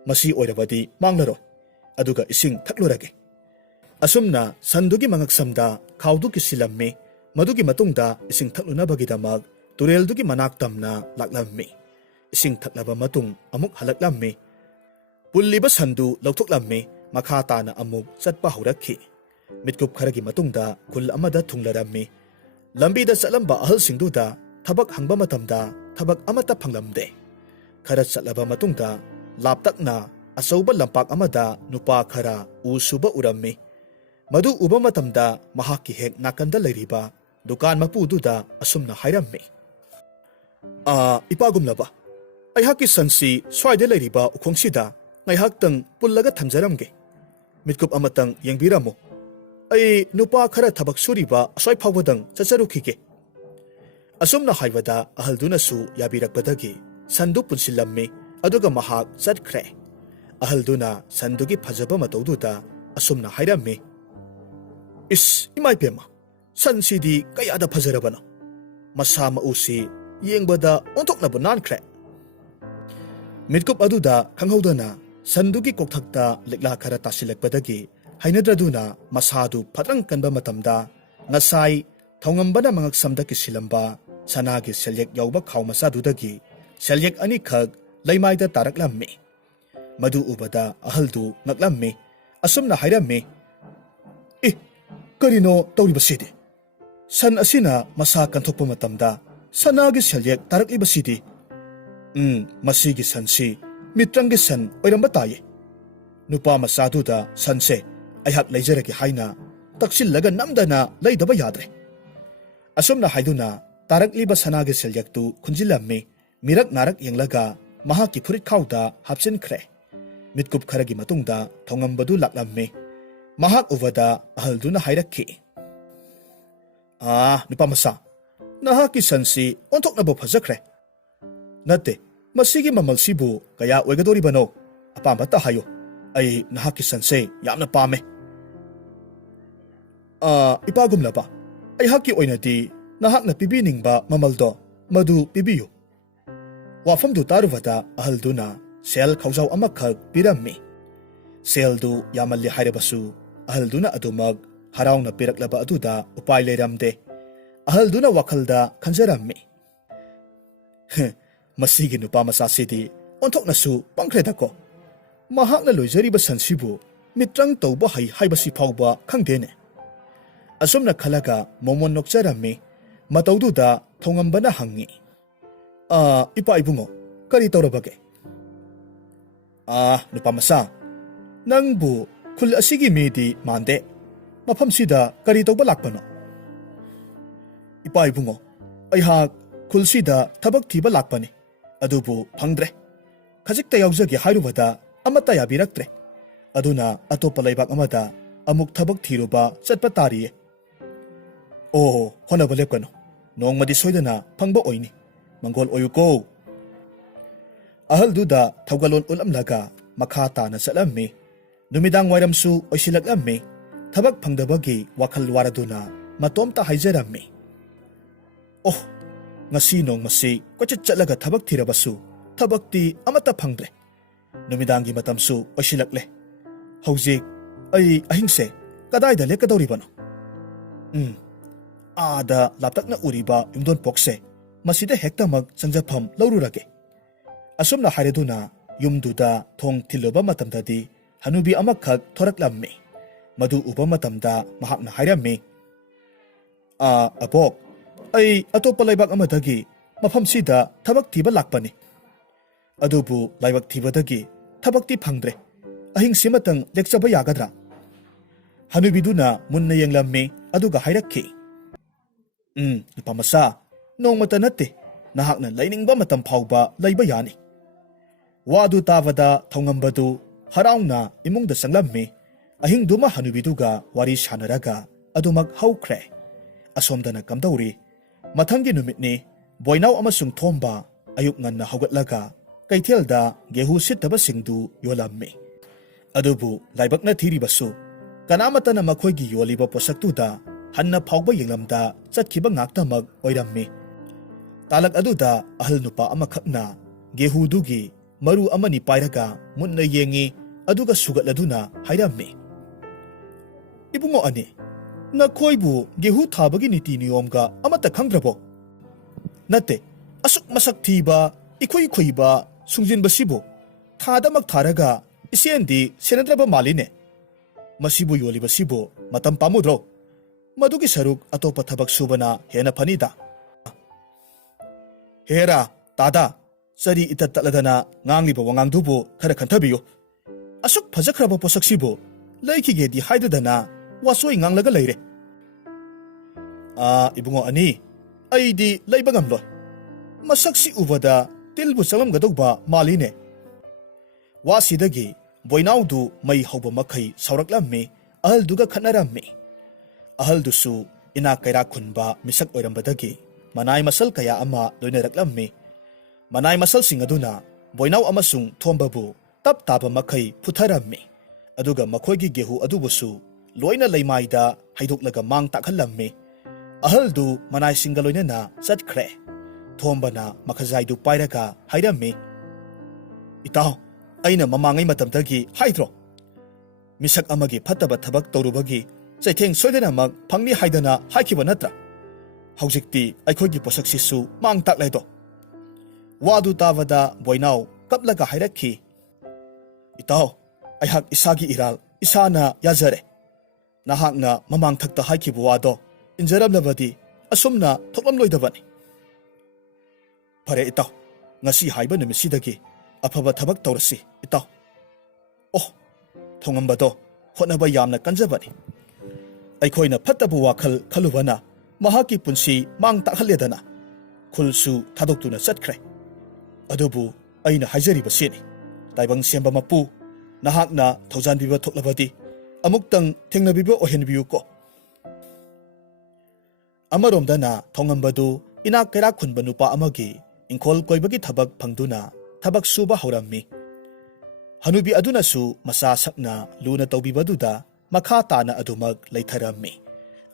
मसी ओइरबदी मांगलरो अदुगा इसिंग थक्लुरगे असुमना संदुगी मंगक समदा खावदु किसिलम्मी मदुगी मतुंगदा इसिंग थक्लुनबगीदमक तुरेलदुगी मनाक तमना लाक्लम्मी इसिंग थक्लबा मतुंग अमुक हलक्लम्मी पुल्लिबा संदु लौथोक्लम्मी मखा ताना अमुक चटपा हौरक्खी मिटकुप खरगी मतुंगदा खुल अमदा थुंगलरम्मी लंबीदा चलंबा अहलसिंगदुदा थबक हंगबा मतमदा थबक अमता फंगलमदे खरा चलबा मतुंगदा लापतकना अचौबा लंपाक अमदा नुपा खरा उ सुबा उरम्मी मधु उबा मतमदा महाकी हेक नाकंदा लेरिबा दुकान मपुदुदा असुमना हाइरम्मी इपागुमलबा अयहाकी संसी स्वाइदे लेरिबा उखोंगसिदा ngaihaktang pullaga thamjaramge mitkup amatang yengbiramo ai nupa khara thabak suriba asoi phawbadang chacharukhige asumna haibada ahalduna su yabirakpadagi sandu punsilamme aduga mahak chatkhre ahalduna sandugi phajaba matawduda asumna hairamme is imai pema sansidi kayada phajarabana masa mausi yengbada onthoknabu nankhre mitkup aduda khanghodana संदुगी कोकथक्ता लिक्ला खरा तासिलकपदगी हाइनद्रदुना मसादु फत्रंग कनबा मतमदा ngасai थौंगंबना मंगक समदा किसिलंबा सनागी सेल्यक यौबा खाव मसादुदगी सेल्यक अनि खग लैमाइदा तारकलम्मी मधु उबदा अहलदु ngaklammi असुमना हाइरम्मी इ करिनो तौरिबसिदि सन असिना मसा कंथोकपा मतमदा सनागी सेल्यक तारकलिबसिदि मसीगी संसी मित्रंगे सन ओइरंबा ताये नुपा मसादुदा सनसे अयहाक लेजरगे हाइना तक्सिलगा नमदना लेदबा याद्रे असुमना हाइदुना तारकलिबा सनागे सेल्यक्तु खुंजिलम्मी मिरक नारक यंगलगा महाकी फुरित खाउदा हापसिनख्रे मितकुप खरगी मतुंगदा थोंगंबदु लाक्लम्मी महाक उबदा अहलदुना हाइरक्खी नुपा मसा नहाकी सनसी ओंथोकनबो फजख्रे नते मसीगी ममलसिबु कया ओइगदोरिबनो अपामता हायो आई नहाकी सनसे यामना पामे इपागुमलबा अयहाकी ओइनदी नहाकना पिबिनिंगबा ममलदो मधु पिबियु वाफमदु तारुवदा अहलदुना सेल खौजाव अमखक पिरम्मी सेलदु यामल्ली हाइरबसु अहलदुना अदुमग हराउना पिरक्लबा अदुदा उपाय लेरमदे अहलदुना वखलदा खंजरम्मी मसीगी नुपा मसासीदी ओंथोकनासु पंख्रेदको महाकना लोइजरिबा संसिबु मित्रंग तौबा हाइ हाइबसि फाउबा खंगदेने असुमना खलगा मोमोन नोक्चरम्मी मतौदुदा थोंगंबना हंगी इपा इबुंगो करी तौरबगे नुपा मसा नंगबु खुल असिगी मेदी मांदे मफमसिदा करी तौबा लाक्पनो इपा इबुंगो अयहाक खुलसिदा थबक थीबा लाक्पने अदुबु फंगद्रे खजिकता यावजगे हाइरुबदा अमता याबिरक्त्रे अदुना अतोपा लेबाक अमदा अमुक थबक थीरुबा चटपा तारिये ओ होनबा लेपकनो नोंगमदि सोइदना फंगबा ओइनी मंगोल ओयुको ꯑꯍꯜꯗꯨꯗ ꯊꯧꯒꯜꯂꯣꯟ ꯎꯠꯂꯝꯂꯒ ꯃꯈꯥ ꯇꯥꯅ ꯆꯠꯂꯝꯃꯤ꯫ ꯅꯨꯃꯤꯗꯥꯡ ꯋꯥꯏꯔꯝꯁꯨ ꯑꯣꯏꯁꯤꯜꯂꯛꯂꯝꯃꯤ꯫ ꯊꯕꯛ ꯐꯪꯗꯕꯒꯤ ꯋꯥꯈꯜ ꯋꯥꯔꯗꯨꯅ ꯃꯇꯣꯝꯇ ꯍꯥꯏꯖꯔꯝꯃꯤ, "ꯑꯣ, ꯉꯁꯤ ꯅꯣꯡꯃꯁꯤ ꯀꯣꯏꯆꯠ ꯆꯠꯂꯒ ꯊꯕꯛ ꯊꯤꯔꯕꯁꯨ ꯊꯕꯛꯇꯤ ꯑꯃꯠꯇ ꯐꯪꯗ꯭ꯔꯦ꯫ ꯅꯨꯃꯤꯗꯥꯡꯒꯤ ꯃꯇꯝꯁꯨ ꯑꯣꯏꯁꯤꯜꯂꯛꯂꯦ꯫ ꯍꯧꯖꯤꯛ ꯑꯩ ꯑꯍꯤꯡꯁꯦ ꯀꯗꯥꯏꯗ ꯂꯦꯛꯀꯗꯧꯔꯤꯕꯅꯣ? ꯑꯥꯗ ꯂꯥꯞꯇꯛꯅ ꯎꯔꯤꯕ ꯌꯨꯝꯗꯣꯟꯄꯣꯛꯁꯦ ꯃꯁꯤꯗ ꯍꯦꯛꯇꯃꯛ ꯆꯪꯖꯐꯝ ꯂꯧꯔꯨꯔꯒꯦ." ꯑꯁꯨꯝꯅ ꯍꯥꯏꯔꯗꯨꯅ ꯌꯨꯝꯗꯨꯗ ꯊꯣꯡ ꯊꯤꯜꯂꯨꯕ ꯃꯇꯝꯗꯗꯤ ꯍꯅꯨꯕꯤ ꯑꯃꯈꯛ ꯊꯣꯔꯛꯂꯝꯃꯤ꯫ ꯃꯗꯨ ꯎꯕ ꯃꯇꯝꯗ ꯃꯍꯥꯛꯅ ꯍꯥꯏꯔꯝꯃꯤ, "ꯑꯕꯣꯛ, ꯑꯩ ꯑꯇꯣꯞꯄ ꯂꯩꯕꯥꯛ ꯑꯃꯗꯒꯤ ꯃꯐꯝꯁꯤꯗ ꯊꯕꯛ ꯊꯤꯕ ꯂꯥꯛꯄꯅꯤ꯫ ꯑꯗꯨꯕꯨ ꯂꯥꯏꯕꯛ ꯊꯤꯕꯗꯒꯤ ꯊꯕꯛꯇꯤ ꯐꯪꯗ꯭ꯔꯦ꯫ ꯑꯍꯤꯡꯁꯤꯃꯇꯪ ꯂꯦꯛꯆꯕ ꯌꯥꯒꯗ꯭ꯔꯥ?" ꯍꯅꯨꯕꯤꯗꯨꯅ ꯃꯨꯟꯅ ꯌꯦꯡꯂꯝꯃꯤ ꯑꯗꯨꯒ ꯍꯥꯏꯔꯛꯈꯤ, "ꯅꯨꯄꯥ ꯃꯆꯥ, ꯅꯣꯡꯃꯇ ꯅꯠꯇꯦ, ꯅꯍꯥꯛꯅ ꯂꯩꯅꯤꯡꯕ ꯃꯇꯝ ꯐꯥꯎꯕ ꯂꯩꯕ ꯌꯥꯅꯤ." ꯋꯥꯗꯨ ꯇꯥꯕꯗ ꯊꯧꯉꯝꯕꯗꯨ ꯍꯔꯥꯎꯅ ꯏꯃꯨꯡꯗ ꯆꯪꯂꯝꯃꯤ꯫ ꯑꯍꯤꯡꯗꯨꯃ ꯍꯅꯨꯕꯤꯗꯨꯒ ꯋꯥꯔꯤ ꯁꯥꯅꯔꯒ ꯑꯗꯨꯃꯛ ꯍꯧꯈ꯭ꯔꯦ꯫ ꯑꯁꯣꯝꯗꯅ ꯀꯝꯗꯧꯔꯤ? ꯃꯊꯪꯒꯤ ꯅꯨꯃꯤꯠꯅꯤ꯫ ꯕꯣꯏꯅꯥꯎ ꯑꯃꯁꯨꯡ ꯊꯣꯝꯕ ꯑꯌꯨꯛ ꯉꯟꯅ ꯍꯧꯒꯠꯂꯒ ꯀꯩꯊꯦꯜꯗ ꯒꯦꯍꯨ ꯁꯤꯠꯇꯕꯁꯤꯡꯗꯨ ꯌꯣꯜꯂꯝꯃꯤ꯫ ꯑꯗꯨꯕꯨ ꯂꯥꯏꯕꯛꯅ ꯊꯤꯔꯤꯕꯁꯨ ꯀꯅꯥꯃꯠꯇꯅ ꯃꯈꯣꯏꯒꯤ ꯌꯣꯜꯂꯤꯕ ꯄꯣꯠꯁꯛꯇꯨꯗ ꯍꯟꯅ ꯐꯥꯎꯕ ꯌꯦꯡꯂꯝꯗ ꯆꯠꯈꯤꯕ ꯉꯥꯛꯇꯃꯛ ꯑꯣꯏꯔꯝꯃꯤ꯫ ꯇꯥꯂꯛ ꯑꯗꯨꯗ ꯑꯍꯜ ꯅꯨꯄꯥ ꯑꯃꯈꯛꯅ ꯒꯦꯍꯨꯗꯨꯒꯤ ꯃꯔꯨ ꯑꯃꯅꯤ ꯄꯥꯏꯔꯒ ꯃꯨꯟꯅ ꯌꯦꯡꯉꯤ ꯑꯗꯨꯒ ꯁꯨꯒꯠꯂꯗꯨꯅ ꯍꯥꯏꯔꯝꯃꯤ, "ꯏꯕꯨꯡꯉꯣ ꯑꯅꯤ, ꯅꯈꯣꯏꯕꯨ ꯒꯦꯍꯨ ꯊꯥꯕꯒꯤ ꯅꯤꯇꯤ ꯅꯤꯌꯣꯝꯒ ꯑꯃꯠꯇ ꯈꯪꯗ꯭ꯔꯕꯣ? ꯅꯠꯇꯦ, ꯑꯁꯨꯛ ꯃꯁꯛ ꯊꯤꯕ, ꯏꯈꯨꯏ ꯈꯨꯏꯕ ꯁꯨꯡꯖꯤꯟꯕꯁꯤꯕꯨ ꯊꯥꯗꯃꯛ ꯊꯥꯔꯒ ꯏꯆꯦꯟꯗꯤ ꯁꯦꯟꯅꯗ꯭ꯔꯕ ꯃꯥꯜꯂꯤꯅꯦ꯫ ꯃꯁꯤꯕꯨ ꯌꯣꯜꯂꯤꯕꯁꯤꯕꯨ ꯃꯇꯝ ꯄꯥꯝꯃꯨꯗ꯭ꯔꯣ? ꯃꯗꯨꯒꯤ ꯁꯔꯨꯛ ꯑꯇꯣꯞꯄ ꯊꯕꯛ ꯁꯨꯕꯅ ꯍꯦꯟꯅ ꯐꯅꯤꯗ." "ꯍꯦꯔꯥ, ꯇꯥꯗꯥ, ꯆꯔꯤ ꯏꯇꯠ ꯇꯠꯂꯗꯅ ꯉꯥꯡꯂꯤꯕ ꯋꯥꯉꯥꯡꯗꯨꯕꯨ ꯈꯔ ꯈꯟꯊꯕꯤꯌꯨ꯫ ꯑꯁꯨꯛ ꯐꯖꯈ꯭ꯔꯕ ꯄꯣꯠꯁꯛꯁꯤꯕꯨ ꯂꯩꯈꯤꯒꯦꯗꯤ ꯍꯥꯏꯗꯗꯅ ꯋꯥꯆꯣꯏ ꯉꯥꯡꯂꯒ ꯂꯩꯔꯦ." "ꯏꯕꯨꯡꯉꯣ ꯑꯅꯤ, ꯑꯩꯗꯤ ꯂꯩꯕ ꯉꯝꯂꯣꯏ꯫ ꯃꯁꯛꯁꯤ ꯎꯕꯗ ꯇꯤꯜꯕꯨ ꯆꯪꯂꯝꯒꯗꯧꯕ ꯃꯥꯜꯂꯤꯅꯦ." ꯋꯥꯁꯤꯗꯒꯤ ꯕꯣꯏꯅꯥꯎꯗꯨ ꯃꯩ ꯍꯧꯕ ꯃꯈꯩ ꯁꯥꯎꯔꯛꯂꯝꯃꯤ, ꯑꯍꯜꯗꯨꯒ ꯈꯠꯅꯔꯝꯃꯤ꯫ ꯑꯍꯜꯗꯨꯁꯨ ꯏꯅꯥꯛ ꯀꯩꯔꯥꯛ ꯈꯨꯟꯕ ꯃꯤꯁꯛ ꯑꯣꯏꯔꯝꯕꯗꯒꯤ ꯃꯅꯥꯏ ꯃꯁꯜ ꯀꯌꯥ ꯑꯃ ꯂꯣꯏꯅꯔꯛꯂꯝꯃꯤ꯫ ꯃꯅꯥꯏ ꯃꯁꯜꯁꯤꯡ ꯑꯗꯨꯅ ꯕꯣꯏꯅꯥꯎ ꯑꯃꯁꯨꯡ ꯊꯣꯝꯕꯕꯨ ꯇꯞ ꯇꯥꯕ ꯃꯈꯩ ꯐꯨꯊꯔꯝꯃꯤ꯫ ꯑꯗꯨꯒ ꯃꯈꯣꯏꯒꯤ ꯒꯦꯍꯨ ꯑꯗꯨꯕꯨꯁꯨ ꯂꯣꯏꯅ ꯂꯩꯃꯥꯏꯗ ꯍꯩꯗꯣꯛꯂꯒ ꯃꯥꯡ ꯇꯥꯛꯍꯜꯂꯝꯃꯤ꯫ ꯑꯍꯜꯗꯨ ꯃꯅꯥꯏꯁꯤꯡꯒ ꯂꯣꯏꯅꯅ ꯆꯠꯈ꯭ꯔꯦ꯫ ꯊꯣꯝꯕꯅ ꯃꯈꯖꯥꯏꯗꯨ ꯄꯥꯏꯔꯒ ꯍꯥꯏꯔꯝꯃꯤ, "ꯏꯇꯥꯎ, ꯑꯩꯅ ꯃꯃꯥꯡꯉꯩ ꯃꯇꯝꯗꯒꯤ ꯍꯥꯏꯗ꯭ꯔꯣ? ꯃꯤꯁꯛ ꯑꯃꯒꯤ ꯐꯠꯇꯕ ꯊꯕꯛ ꯇꯧꯔꯨꯕꯒꯤ ꯆꯩꯊꯦꯡ ꯁꯣꯏꯗꯅꯃꯛ ꯐꯪꯅꯤ ꯍꯥꯏꯗꯅ ꯍꯥꯏꯈꯤꯕ ꯅꯠꯇ꯭ꯔꯥ? ꯍꯧꯖꯤꯛꯇꯤ ꯑꯩꯈꯣꯏꯒꯤ ꯄꯣꯠꯁꯛꯁꯤꯁꯨ ꯃꯥꯡ ꯇꯥꯛꯂꯦꯗꯣ." ꯋꯥꯗꯨ ꯇꯥꯕꯗ ꯕꯣꯏꯅꯥꯎ ꯀꯞꯂꯒ ꯍꯥꯏꯔꯛꯈꯤ, "ꯏꯇꯥꯎ, ꯑꯩꯍꯥꯛ ꯏꯁꯥꯒꯤ ꯏꯔꯥꯜ ꯏꯁꯥꯅ ꯌꯥꯖꯔꯦ꯫ ꯅꯍꯥꯛꯅ ꯃꯃꯥꯡꯊꯛꯇ ꯍꯥꯏꯈꯤꯕ ꯋꯥꯗꯣ ꯏꯟꯖꯔꯝꯂꯕꯗꯤ ꯑꯁꯨꯝꯅ ꯊꯣꯛꯂꯝꯂꯣꯏꯗꯕꯅꯤ꯫ ꯐꯔꯦ ꯏꯇꯥꯎ, ꯉꯁꯤ ꯍꯥꯏꯕ ꯅꯨꯃꯤꯠꯁꯤꯗꯒꯤ ꯑꯐꯕ ꯊꯕꯛ ꯇꯧꯔꯁꯤ ꯏꯇꯥꯎ꯫ ꯑꯣ, ꯊꯧꯉꯝꯕꯗꯣ ꯍꯣꯠꯅꯕ ꯌꯥꯝꯅ ꯀꯟꯖꯕꯅꯤ꯫ ꯑꯩꯈꯣꯏꯅ ꯐꯠꯇꯕ ꯋꯥꯈꯜ ꯈꯜꯂꯨꯕꯅ ꯃꯍꯥꯛꯀꯤ ꯄꯨꯟꯁꯤ ꯃꯥꯡ ꯇꯥꯛꯍꯜꯂꯦꯗꯅ ꯈꯨꯜꯁꯨ ꯊꯥꯗꯣꯛꯇꯨꯅ ꯆꯠꯈ꯭ꯔꯦ꯫ ꯑꯗꯨꯕꯨ ꯑꯩꯅ ꯍꯥꯏꯖꯔꯤꯕꯁꯤꯅꯤ, ꯇꯥꯏꯕꯪ ꯁꯦꯝꯕ ꯃꯄꯨ, ꯅꯍꯥꯛꯅ ꯊꯧꯖꯥꯟꯕꯤꯕ ꯊꯣꯛꯂꯕꯗꯤ ꯑꯃꯨꯛꯇꯪ ꯊꯦꯡꯅꯕꯤꯕ ꯑꯣꯏꯍꯟꯕꯤꯌꯨꯀꯣ." ꯑꯃꯔꯣꯝꯗꯅ ꯊꯧꯉꯝꯕꯗꯨ ꯏꯅꯥꯛ ꯀꯩꯔꯥꯛ ꯈꯨꯟꯕ ꯅꯨꯄꯥ ꯑꯃꯒꯤ ꯏꯪꯈꯣꯜ ꯀꯣꯏꯕꯒꯤ ꯊꯕꯛ ꯐꯪꯗꯨꯅ ꯊꯕꯛ ꯁꯨꯕ ꯍꯧꯔꯝꯃꯤ꯫ ꯍꯅꯨꯕꯤ ꯑꯗꯨꯅꯁꯨ ꯃꯆꯥ ꯁꯛꯅ ꯂꯨꯅ ꯇꯧꯕꯤꯕꯗꯨꯗ ꯃꯈꯥ ꯇꯥꯅ ꯑꯗꯨꯃꯛ ꯂꯩꯊꯔꯝꯃꯤ꯫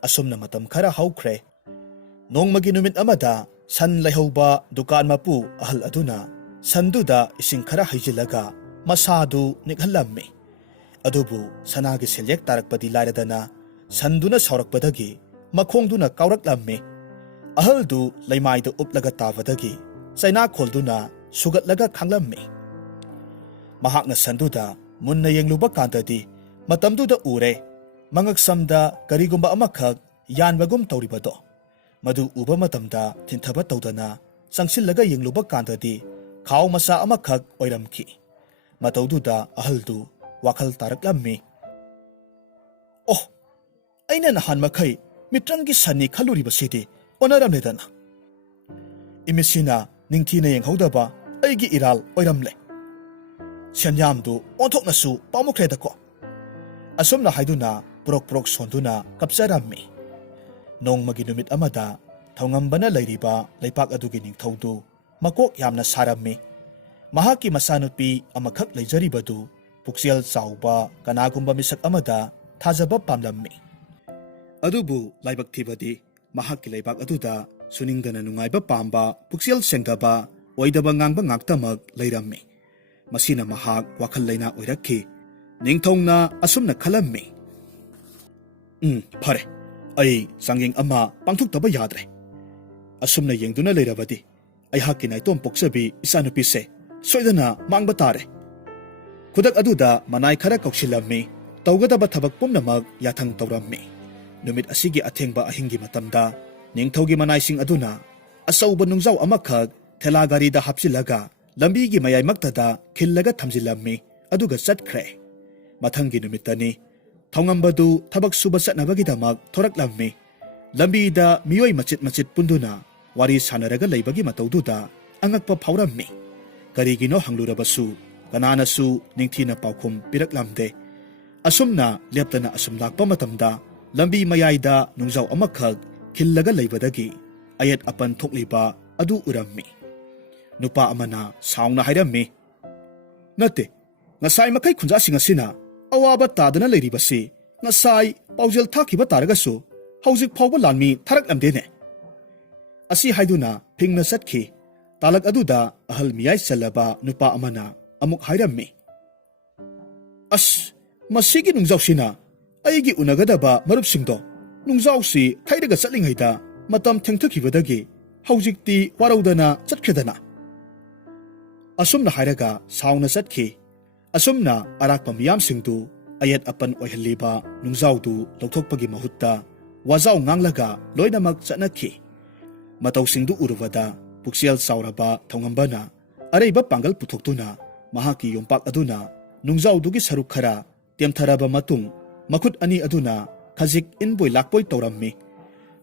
ꯑꯁꯨꯝꯅ ꯃꯇꯝ ꯈꯔ ꯍꯧꯈ꯭ꯔꯦ꯫ ꯅꯣꯡꯃꯒꯤ ꯅꯨꯃꯤꯠ ꯑꯃꯗ ꯁꯟ ꯂꯩꯍꯧꯕ ꯗꯨꯀꯥꯟ ꯃꯄꯨ ꯑꯍꯜ ꯑꯗꯨꯅ ꯁꯟꯗꯨꯗ ꯏꯁꯤꯡ ꯈꯔ ꯍꯩꯖꯤꯜꯂꯒ ꯃꯁꯥꯗꯨ ꯅꯤꯛꯍꯜꯂꯝꯃꯤ꯫ ꯑꯗꯨꯕꯨ ꯁꯅꯥꯒꯤ ꯁꯦꯜꯌꯦꯛ ꯇꯥꯔꯛꯄꯗꯤ ꯂꯥꯏꯔꯗꯅ ꯁꯟꯗꯨꯅ ꯁꯥꯎꯔꯛꯄꯗꯒꯤ ꯃꯈꯣꯡꯗꯨꯅ ꯀꯥꯎꯔꯛꯂꯝꯃꯤ꯫ ꯑꯍꯜꯗꯨ ꯂꯩꯃꯥꯏꯗ ꯎꯞꯂꯒ ꯇꯥꯕꯗꯒꯤ ꯆꯩꯅꯥꯈꯣꯜꯗꯨꯅ ꯁꯨꯒꯠꯂꯒ ꯈꯥꯡꯂꯝꯃꯤ꯫ ꯃꯍꯥꯛꯅ ꯁꯟꯗꯨꯗ ꯃꯨꯟꯅ ꯌꯦꯡꯂꯨꯕ ꯀꯥꯟꯗꯗꯤ ꯃꯇꯝꯗꯨꯗ ꯎꯔꯦ ꯃꯉꯛꯁꯝꯗ ꯀꯔꯤꯒꯨꯝꯕ ꯑꯃꯈꯛ ꯌꯥꯟꯕꯒꯨꯝ ꯇꯧꯔꯤꯕꯗꯣ꯫ ꯃꯗꯨ ꯎꯕ ꯃꯇꯝꯗ ꯊꯤꯟꯊꯕ ꯇꯧꯗꯅ ꯆꯪꯁꯤꯜꯂꯒ ꯌꯦꯡꯂꯨꯕ ꯀꯥꯟꯗꯗꯤ ꯈꯥꯎ ꯃꯆꯥ ꯑꯃꯈꯛ ꯑꯣꯏꯔꯝꯈꯤ꯫ ꯃꯇꯧꯗꯨꯗ ꯑꯍꯜꯗꯨ ꯋꯥꯈꯜ ꯇꯥꯔꯛꯂꯝꯃꯤ꯫ "ꯑꯣ, ꯑꯩꯅ ꯅꯍꯥꯟ ꯃꯈꯩ ꯃꯤꯇ꯭ꯔꯪꯒꯤ ꯁꯟꯅꯤ ꯈꯜꯂꯨꯔꯤꯕꯁꯤꯗꯤ ꯑꯣꯟꯅꯔꯝꯂꯦꯗꯅ꯫ ꯏꯃꯤꯠꯁꯤꯅ ꯅꯤꯡꯊꯤꯅ ꯌꯦꯡꯍꯧꯗꯕ ꯑꯩꯒꯤ ꯏꯔꯥꯜ ꯑꯣꯏꯔꯝꯂꯦ꯫ ꯁꯦꯟꯌꯥꯝꯗꯨ ꯑꯣꯟꯊꯣꯛꯅꯁꯨ ꯄꯥꯝꯃꯨꯈ꯭ꯔꯦꯗꯀꯣ." ꯑꯁꯨꯝꯅ ꯍꯥꯏꯗꯨꯅ ꯄꯨꯔꯛ ꯄꯨꯔꯛ ꯁꯣꯟꯗꯨꯅ ꯀꯞꯆꯔꯝꯃꯤ꯫ ꯅꯣꯡꯃꯒꯤ ꯅꯨꯃꯤꯠ ꯑꯃꯗ ꯊꯧꯉꯝꯕꯅ ꯂꯩꯔꯤꯕ ꯂꯩꯄꯥꯛ ꯑꯗꯨꯒꯤ ꯅꯤꯡꯊꯧꯗꯨ ꯃꯀꯣꯛ ꯌꯥꯝꯅ ꯁꯥꯔꯝꯃꯤ꯫ ꯃꯍꯥꯛꯀꯤ ꯃꯆꯥꯅꯨꯄꯤ ꯑꯃꯈꯛ ꯂꯩꯖꯔꯤꯕꯗꯨ ꯄꯨꯛꯆꯦꯜ ꯆꯥꯎꯕ ꯀꯅꯥꯒꯨꯝꯕ ꯃꯤꯁꯛ ꯑꯃꯗ ꯊꯥꯖꯕ ꯄꯥꯝꯂꯝꯃꯤ꯫ ꯑꯗꯨꯕꯨ ꯂꯥꯏꯕꯛ ꯊꯤꯕꯗꯤ ꯃꯍꯥꯛꯀꯤ ꯂꯩꯕꯥꯛ ꯑꯗꯨꯗ ꯁꯨꯅꯤꯡꯗꯅ ꯅꯨꯡꯉꯥꯏꯕ ꯄꯥꯝꯕ, ꯄꯨꯛꯆꯦꯜ ꯁꯦꯡꯗꯕ, ꯑꯣꯏꯗꯕ ꯉꯥꯡꯕ ꯉꯥꯛꯇꯃꯛ ꯂꯩꯔꯝꯃꯤ꯫ ꯃꯁꯤꯅ ꯃꯍꯥꯛ ꯋꯥꯈꯜ ꯂꯩꯅꯥ ꯑꯣꯏꯔꯛꯈꯤ꯫ ꯅꯤꯡꯊꯧꯅ ꯑꯁꯨꯝꯅ ꯈꯜꯂꯝꯃꯤ, ꯐꯔꯦ, ꯑꯩ ꯆꯥꯡꯌꯦꯡ ꯑꯃ ꯄꯥꯡꯊꯣꯛꯇꯕ ꯌꯥꯗ꯭ꯔꯦ꯫ ꯑꯁꯨꯝꯅ ꯌꯦꯡꯗꯨꯅ ꯂꯩꯔꯕꯗꯤ ꯑꯩꯍꯥꯛꯀꯤ ꯅꯥꯏꯇꯣꯝ ꯄꯣꯛꯆꯕꯤ ꯏꯆꯥꯅꯨꯄꯤꯁꯦ ꯁꯣꯏꯗꯅ ꯃꯥꯡꯕ ꯇꯥꯔꯦ꯫ ꯈꯨꯗꯛ ꯑꯗꯨꯗ ꯃꯅꯥꯏ ꯈꯔ ꯀꯧꯁꯤꯜꯂꯝꯃꯤ, ꯇꯧꯒꯗꯕ ꯊꯕꯛ ꯄꯨꯝꯅꯃꯛ ꯌꯥꯊꯪ ꯇꯧꯔꯝꯃꯤ꯫ ꯅꯨꯃꯤꯠ ꯑꯁꯤꯒꯤ ꯑꯊꯦꯡꯕ ꯑꯍꯤꯡꯒꯤ ꯃꯇꯝꯗ ꯅꯤꯡꯊꯧꯒꯤ ꯃꯅꯥꯏꯁꯤꯡ ꯑꯗꯨꯅ ꯑꯆꯧꯕ ꯅꯨꯡꯖꯥꯎ ꯑꯃꯈꯛ ꯊꯦꯂꯥ ꯒꯥꯔꯤꯗ ꯍꯥꯞꯆꯤꯜꯂꯒ ꯂꯝꯕꯤꯒꯤ ꯃꯌꯥꯏꯃꯛꯇꯗ ꯈꯤꯜꯂꯒ ꯊꯝꯖꯤꯜꯂꯝꯃꯤ, ꯑꯗꯨꯒ ꯆꯠꯈ꯭ꯔꯦ꯫ ꯃꯊꯪꯒꯤ ꯅꯨꯃꯤꯠꯇꯅꯤ ꯊꯧꯉꯝꯕꯗꯨ ꯊꯕꯛ ꯁꯨꯕ ꯆꯠꯅꯕꯒꯤꯗꯃꯛ ꯊꯣꯔꯛꯂꯝꯃꯤ꯫ ꯂꯝꯕꯤꯗ ꯃꯤꯑꯣꯏ ꯃꯆꯤꯠ ꯃꯆꯤꯠ ꯄꯨꯟꯗꯨꯅ ꯋꯥꯔꯤ ꯁꯥꯅꯔꯒ ꯂꯩꯕꯒꯤ ꯃꯇꯧꯗꯨꯗ ꯑꯉꯛꯄ ꯐꯥꯎꯔꯝꯃꯤ꯫ ꯀꯔꯤꯒꯤꯅꯣ ꯍꯪꯂꯨꯔꯕꯁꯨ ꯀꯅꯥꯅꯁꯨ ꯅꯤꯡꯊꯤꯅ ꯄꯥꯎꯈꯨꯝ ꯄꯤꯔꯛꯂꯝꯗꯦ꯫ ꯑꯁꯨꯝꯅ ꯂꯦꯞꯇꯅ ꯑꯁꯨꯝ ꯂꯥꯛꯄ ꯃꯇꯝꯗ ꯂꯝꯕꯤ ꯃꯌꯥꯏꯗ ꯅꯨꯡꯖꯥꯎ ꯑꯃꯈꯛ ꯈꯤꯜꯂꯒ ꯂꯩꯕꯗꯒꯤ ꯑꯌꯦꯠ ꯑꯄꯟ ꯊꯣꯛꯂꯤꯕ ꯑꯗꯨ ꯎꯔꯝꯃꯤ꯫ ꯅꯨꯄꯥ ꯑꯃꯅ ꯁꯥꯎꯅ ꯍꯥꯏꯔꯝꯃꯤ, ꯅꯠꯇꯦ, ꯉꯁꯥꯏ ꯃꯈꯩ ꯈꯨꯟꯖꯥꯁꯤꯡ ꯑꯁꯤꯅ ꯑꯋꯥꯕ ꯇꯥꯗꯅ ꯂꯩꯔꯤꯕꯁꯤ ꯉꯁꯥꯏ ꯄꯥꯎꯖꯦꯜ ꯊꯥꯈꯤꯕ ꯇꯥꯔꯒꯁꯨ ꯍꯧꯖꯤꯛ ꯐꯥꯎꯕ ꯂꯥꯟꯃꯤ ꯊꯥꯔꯛꯂꯝꯗꯦꯅꯦ꯫ ꯑꯁꯤ ꯍꯥꯏꯗꯨꯅ ꯐꯤꯡꯅ ꯆꯠꯈꯤ꯫ ꯇꯥꯂꯛ ꯑꯗꯨꯗ ꯑꯍꯜ ꯃꯤꯌꯥꯏ ꯆꯜꯂꯕ ꯅꯨꯄꯥ ꯑꯃꯅ ꯑꯃꯨꯛ ꯍꯥꯏꯔꯝꯃꯤ, ꯑꯁ, ꯃꯁꯤꯒꯤ ꯅꯨꯡꯖꯥꯎꯁꯤꯅ ꯑꯩꯒꯤ ꯎꯅꯒꯗꯕ ꯃꯔꯨꯞꯁꯤꯡꯗꯣ ꯅꯨꯡꯖꯥꯎꯁꯤ ꯊꯩꯔꯒ ꯆꯠꯂꯤꯉꯩꯗ ꯃꯇꯝ ꯊꯦꯡꯊꯈꯤꯕꯗꯒꯤ ꯍꯧꯖꯤꯛꯇꯤ ꯋꯥꯔꯧꯗꯅ ꯆꯠꯈ꯭ꯔꯦꯗꯅ꯫ ꯑꯁꯨꯝꯅ ꯍꯥꯏꯔꯒ ꯁꯥꯎꯅ ꯆꯠꯈꯤ꯫ ꯑꯁꯨꯝꯅ ꯑꯔꯥꯛꯄ ꯃꯤꯌꯥꯝꯁꯤꯡꯗꯨ ꯑꯌꯦꯠ ꯑꯄꯟ ꯑꯣꯏꯍꯜꯂꯤꯕ ꯅꯨꯡꯖꯥꯎꯗꯨ ꯂꯧꯊꯣꯛꯄꯒꯤ ꯃꯍꯨꯠꯇ ꯋꯥꯖꯥꯎ ꯉꯥꯡꯂꯒ ꯂꯣꯏꯅꯃꯛ ꯆꯠꯅꯈꯤ꯫ ꯃꯇꯧꯁꯤꯡꯗꯨ ꯎꯔꯨꯕꯗ ꯄꯨꯛꯆꯦꯜ ꯆꯥꯎꯔꯕ ꯊꯧꯉꯝꯕꯅ ꯑꯔꯩꯕ ꯄꯥꯡꯒꯜ ꯄꯨꯊꯣꯛꯇꯨꯅ ꯃꯍꯥꯛꯀꯤ ꯌꯣꯝꯄꯥꯛ ꯑꯗꯨꯅ ꯅꯨꯡꯖꯥꯎꯗꯨꯒꯤ ꯁꯔꯨꯛ ꯈꯔ ꯇꯦꯝꯊꯔꯕ ꯃꯇꯨꯡ ꯃꯈꯨꯠ ꯑꯅꯤ ꯑꯗꯨꯅ ꯈꯖꯤꯛ ꯏꯟꯕꯣꯏ ꯂꯥꯛꯄꯣꯏ ꯇꯧꯔꯝꯃꯤ꯫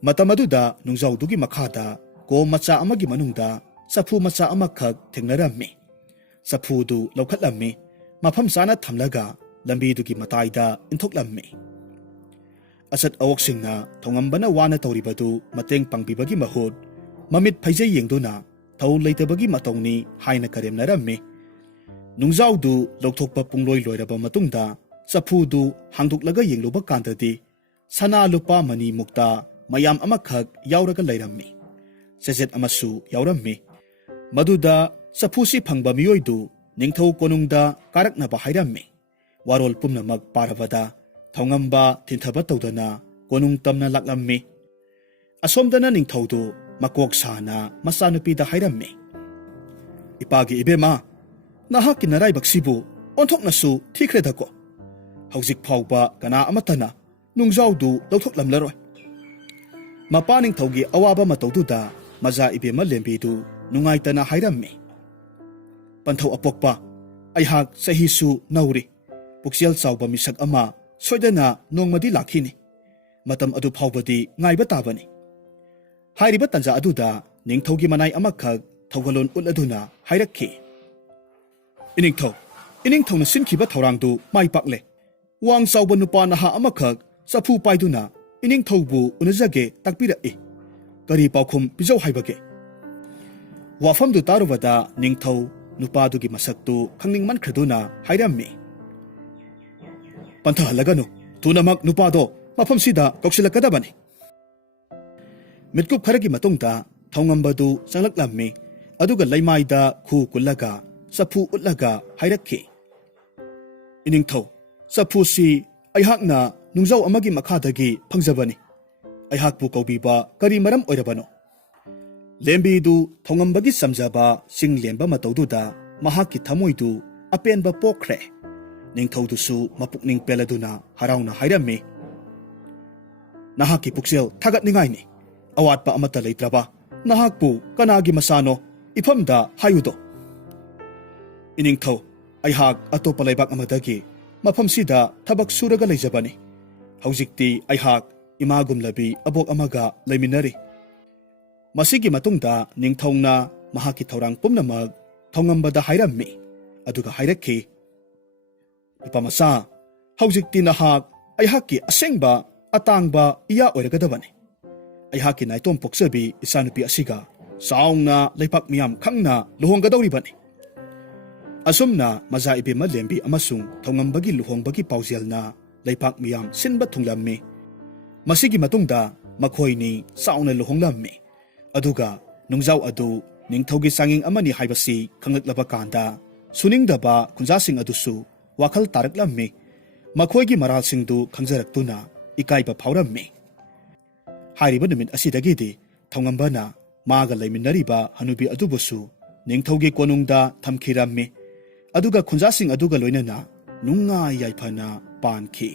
ꯃꯇꯝ ꯑꯗꯨꯗ ꯅꯨꯡꯖꯥꯎꯗꯨꯒꯤ ꯃꯈꯥꯗ ꯀꯣꯝ ꯃꯆꯥ ꯑꯃꯒꯤ ꯃꯅꯨꯡꯗ ꯆꯐꯨ ꯃꯆꯥ ꯑꯃꯈꯛ ꯊꯦꯡꯅꯔꯝꯃꯤ꯫ ꯆꯐꯨꯗꯨ ꯂꯧꯈꯠꯂꯝꯃꯤ, ꯃꯐꯝ ꯆꯥꯅ ꯊꯝꯂꯒ ꯂꯝꯕꯤꯗꯨꯒꯤ ꯃꯇꯥꯏꯗ ꯏꯟꯊꯣꯛꯂꯝꯃꯤ꯫ ꯑꯆꯠ ꯑꯋꯣꯛꯁꯤꯡꯅ ꯊꯧꯉꯝꯕꯅ ꯋꯥꯅ ꯇꯧꯔꯤꯕꯗꯨ ꯃꯇꯦꯡ ꯄꯥꯡꯕꯤꯕꯒꯤ ꯃꯍꯨꯠ ꯃꯃꯤꯠ ꯐꯩꯖꯩ ꯌꯦꯡꯗꯨꯅ ꯊꯧ ꯂꯩꯇꯕꯒꯤ ꯃꯇꯧꯅꯤ ꯍꯥꯏꯅ ꯀꯔꯦꯝꯅꯔꯝꯃꯤ꯫ ꯅꯨꯡꯖꯥꯎꯗꯨ ꯂꯧꯊꯣꯛꯄ ꯄꯨꯡꯂꯣꯏ ꯂꯣꯏꯔꯕ ꯃꯇꯨꯡꯗ ꯆꯐꯨꯗꯨ ꯍꯥꯡꯗꯣꯛꯂꯒ ꯌꯦꯡꯂꯨꯕ ꯀꯥꯟꯗꯗꯤ ꯁꯅꯥ ꯂꯨꯄꯥ ꯃꯅꯤ ꯃꯨꯛꯇ ꯃꯌꯥꯝ ꯑꯃꯈꯛ ꯌꯥꯎꯔꯒ ꯂꯩꯔꯝꯃꯤ꯫ ꯆꯦꯖꯦꯠ ꯑꯃꯁꯨ ꯌꯥꯎꯔꯝꯃꯤ꯫ ꯃꯗꯨꯗ ꯆꯐꯨꯁꯤ ꯐꯪꯕ ꯃꯤꯑꯣꯏꯗꯨ ꯅꯤꯡꯊꯧ ꯀꯣꯅꯨꯡꯗ ꯀꯥꯔꯛꯅꯕ ꯍꯥꯏꯔꯝꯃꯤ꯫ ꯋꯥꯔꯣꯜ ꯄꯨꯝꯅꯃꯛ ꯄꯥꯔꯕꯗ ꯊꯧꯉꯝꯕ ꯊꯤꯟꯊꯕ ꯇꯧꯗꯅ ꯀꯣꯅꯨꯡ ꯇꯝꯅ ꯂꯥꯛꯂꯝꯃꯤ꯫ ꯑꯁꯣꯝꯗꯅ ꯅꯤꯡꯊꯧꯗꯨ ꯃꯀꯣꯛ ꯁꯥꯅ ꯃꯆꯥꯅꯨꯄꯤꯗ ꯍꯥꯏꯔꯝꯃꯤ, ꯏꯄꯥꯒꯤ ꯏꯕꯦꯝꯃ, ꯅꯍꯥꯛꯀꯤ ꯅꯔꯥꯏꯕꯛꯁꯤꯕꯨ ꯑꯣꯟꯊꯣꯛꯅꯁꯨ ꯊꯤꯈ꯭ꯔꯦꯗꯀꯣ꯫ ꯍꯧꯖꯤꯛ ꯐꯥꯎꯕ ꯀꯅꯥ ꯑꯃꯠꯇꯅ ꯅꯨꯡꯖꯥꯎꯗꯨ ꯂꯧꯊꯣꯛꯂꯝꯂꯔꯣꯏ꯫ ꯃꯄꯥ ꯅꯤꯡꯊꯧꯒꯤ ꯑꯋꯥꯕ ꯃꯇꯧꯗꯨꯗ ꯃꯆꯥ ꯏꯕꯦꯝꯃ ꯂꯦꯝꯕꯤꯗꯨ ꯅꯨꯡꯉꯥꯏꯇꯅ ꯍꯥꯏꯔꯝꯃꯤ, ꯄꯟꯊꯧ ꯑꯄꯣꯛꯄ, ꯑꯩꯍꯥꯛ ꯆꯍꯤꯁꯨ ꯅꯧꯔꯤ꯫ ꯄꯨꯛꯆꯦꯜ ꯆꯥꯎꯕ ꯃꯤꯁꯛ ꯑꯃ ꯁꯣꯏꯗꯅ ꯅꯣꯡꯃꯗꯤ ꯂꯥꯛꯈꯤꯅꯤ꯫ ꯃꯇꯝ ꯑꯗꯨ ꯐꯥꯎꯕꯗꯤ ꯉꯥꯏꯕ ꯇꯥꯕꯅꯤ꯫ ꯍꯥꯏꯔꯤꯕ ꯇꯟꯖꯥ ꯑꯗꯨꯗ ꯅꯤꯡꯊꯧꯒꯤ ꯃꯅꯥꯏ ꯑꯃꯈꯛ ꯊꯧꯒꯜꯂꯣꯟ ꯎꯠꯂꯗꯨꯅ ꯍꯥꯏꯔꯛꯈꯤ, ꯏꯅꯤꯡꯊꯧꯅ ꯁꯤꯟꯈꯤꯕ ꯊꯧꯔꯥꯡꯗꯨ ꯃꯥꯏ ꯄꯥꯛꯂꯦ꯫ ꯋꯥꯡ ꯆꯥꯎꯕ ꯅꯨꯄꯥ ꯅꯍꯥ ꯑꯃꯈꯛ ꯆꯐꯨ ꯄꯥꯏꯗꯨꯅ ꯏꯅꯤꯡꯊꯧꯕꯨ ꯎꯅꯖꯒꯦ ꯇꯥꯛꯄꯤꯔꯛꯏ꯫ ꯀꯔꯤ ꯄꯥꯎꯈꯨꯝ ꯄꯤꯖꯧ ꯍꯥꯏꯕꯒꯦ? ꯋꯥꯐꯝꯗꯨ ꯇꯥꯔꯨꯕꯗ ꯅꯤꯡꯊꯧ ꯅꯨꯄꯥꯗꯨꯒꯤ ꯃꯁꯛꯇꯨ ꯈꯪꯅꯤꯡꯃꯟꯈ꯭ꯔꯗꯨꯅ ꯍꯥꯏꯔꯝꯃꯤ, ꯄꯟꯊꯍꯜꯂꯒꯅꯨ, ꯊꯨꯅꯃꯛ ꯅꯨꯄꯥꯗꯣ ꯃꯐꯝꯁꯤꯗ ꯀꯧꯁꯤꯜꯂꯛꯀꯗꯕꯅꯤ꯫ ꯃꯤꯠꯀꯨꯞ ꯈꯔꯒꯤ ꯃꯇꯨꯡꯗ ꯊꯧꯉꯝꯕꯗꯨ ꯆꯪꯂꯛꯂꯝꯃꯤ꯫ ꯑꯗꯨꯒ ꯂꯩꯃꯥꯏꯗ ꯈꯨ ꯀꯨꯜꯂꯒ ꯆꯐꯨ ꯎꯠꯂꯒ ꯍꯥꯏꯔꯛꯈꯤ, ꯏꯅꯤꯡꯊꯧ, ꯆꯐꯨꯁꯤ ꯑꯩꯍꯥꯛꯅ ꯅꯨꯡꯖꯥꯎ ꯑꯃꯒꯤ ꯃꯈꯥꯗꯒꯤ ꯐꯪꯖꯕꯅꯤ꯫ ꯑꯩꯍꯥꯛꯄꯨ ꯀꯧꯕꯤꯕ ꯀꯔꯤ ꯃꯔꯝ ꯑꯣꯏꯔꯕꯅꯣ? ꯂꯦꯝꯕꯤꯗꯨ ꯊꯧꯉꯝꯕꯒꯤ ꯆꯝꯖꯕ ꯆꯤꯡ ꯂꯦꯝꯕ ꯃꯇꯧꯗꯨꯗ ꯃꯍꯥꯛꯀꯤ ꯊꯃꯣꯏꯗꯨ ꯑꯄꯦꯟꯕ ꯄꯣꯛꯈ꯭ꯔꯦ꯫ ꯅꯤꯡꯊꯧꯗꯨꯁꯨ ꯃꯄꯨꯛꯅꯤꯡ ꯄꯦꯜꯂꯗꯨꯅ ꯍꯔꯥꯎꯅ ꯍꯥꯏꯔꯝꯃꯤ, ꯅꯍꯥꯛꯀꯤ ꯄꯨꯛꯆꯦꯜ ꯊꯥꯒꯠꯅꯤꯡꯉꯥꯏꯅꯤ꯫ ꯑꯋꯥꯠꯄ ꯑꯃꯠꯇ ꯂꯩꯇ꯭ꯔꯕ ꯅꯍꯥꯛꯄꯨ ꯀꯅꯥꯒꯤ ꯃꯆꯥꯅꯣ? ꯏꯐꯝꯗ ꯍꯥꯏꯌꯨꯗꯣ꯫ ꯏꯅꯤꯡꯊꯧ, ꯑꯩꯍꯥꯛ ꯑꯇꯣꯞꯄ ꯂꯩꯕꯥꯛ ꯑꯃꯗꯒꯤ ꯃꯐꯝꯁꯤꯗ ꯊꯕꯛ ꯁꯨꯔꯒ ꯂꯩꯖꯕꯅꯤ꯫ ꯍꯧꯖꯤꯛꯇꯤ ꯑꯩꯍꯥꯛ ꯏꯃꯥꯒꯨꯝꯂꯕꯤ ꯑꯕꯣꯛ ꯑꯃꯒ ꯂꯩꯃꯤꯟꯅꯔꯤ꯫ ꯃꯁꯤꯒꯤ ꯃꯇꯨꯡꯗ ꯅꯤꯡꯊꯧꯅ ꯃꯍꯥꯛꯀꯤ ꯊꯧꯔꯥꯡ ꯄꯨꯝꯅꯃꯛ ꯊꯧꯉꯝꯕꯗ ꯍꯥꯏꯔꯝꯃꯤ꯫ ꯑꯗꯨꯒ ꯍꯥꯏꯔꯛꯈꯤ, ꯅꯨꯄꯥꯃꯆꯥ, ꯍꯧꯖꯤꯛꯇꯤ ꯅꯍꯥꯛ ꯑꯩꯍꯥꯛꯀꯤ ꯑꯁꯦꯡꯕ ꯑꯇꯥꯡꯕ ꯏꯌꯥ ꯑꯣꯏꯔꯒꯗꯕꯅꯤ꯫ ꯑꯩꯍꯥꯛꯀꯤ ꯅꯥꯏꯇꯣꯝ ꯄꯣꯛꯆꯕꯤ ꯏꯆꯥꯅꯨꯄꯤ ꯑꯁꯤꯒ ꯆꯥꯎꯅ ꯂꯩꯄꯥꯛ ꯃꯤꯌꯥꯝ ꯈꯪꯅ ꯂꯨꯍꯣꯡꯒꯗꯧꯔꯤꯕꯅꯤ꯫ असुमना मजा इबेमा लेम्बी अमसुंग थोंगंबगी लुहोंगबगी पाउजेलना लेपाक मियाम सिनबा थुंगलम्मी मसिगी मतुंगदा मखोइनी साउना लुहोंगलम्मी अदुगा नुंगजाव अदु निंगथौगी सांगिंग अमनी हाइबसी खंगलक्लबा कांदा सुनिंगदबा खुंजासिंग अदुसु वाखल तारकलम्मी मखोइगी मरालसिंगदु खंजरक्तुना इकाइबा फाउरम्मी हारिबा नुमित असिदगिदि थोंगंबना मागा लेमिनरिबा हनुबी अदुबुसु निंगथौगी कोनुंगदा थमखिरम्मी अदुगा खुंजासिंग अदुगा लोइनना नुंगा याइफना पानखी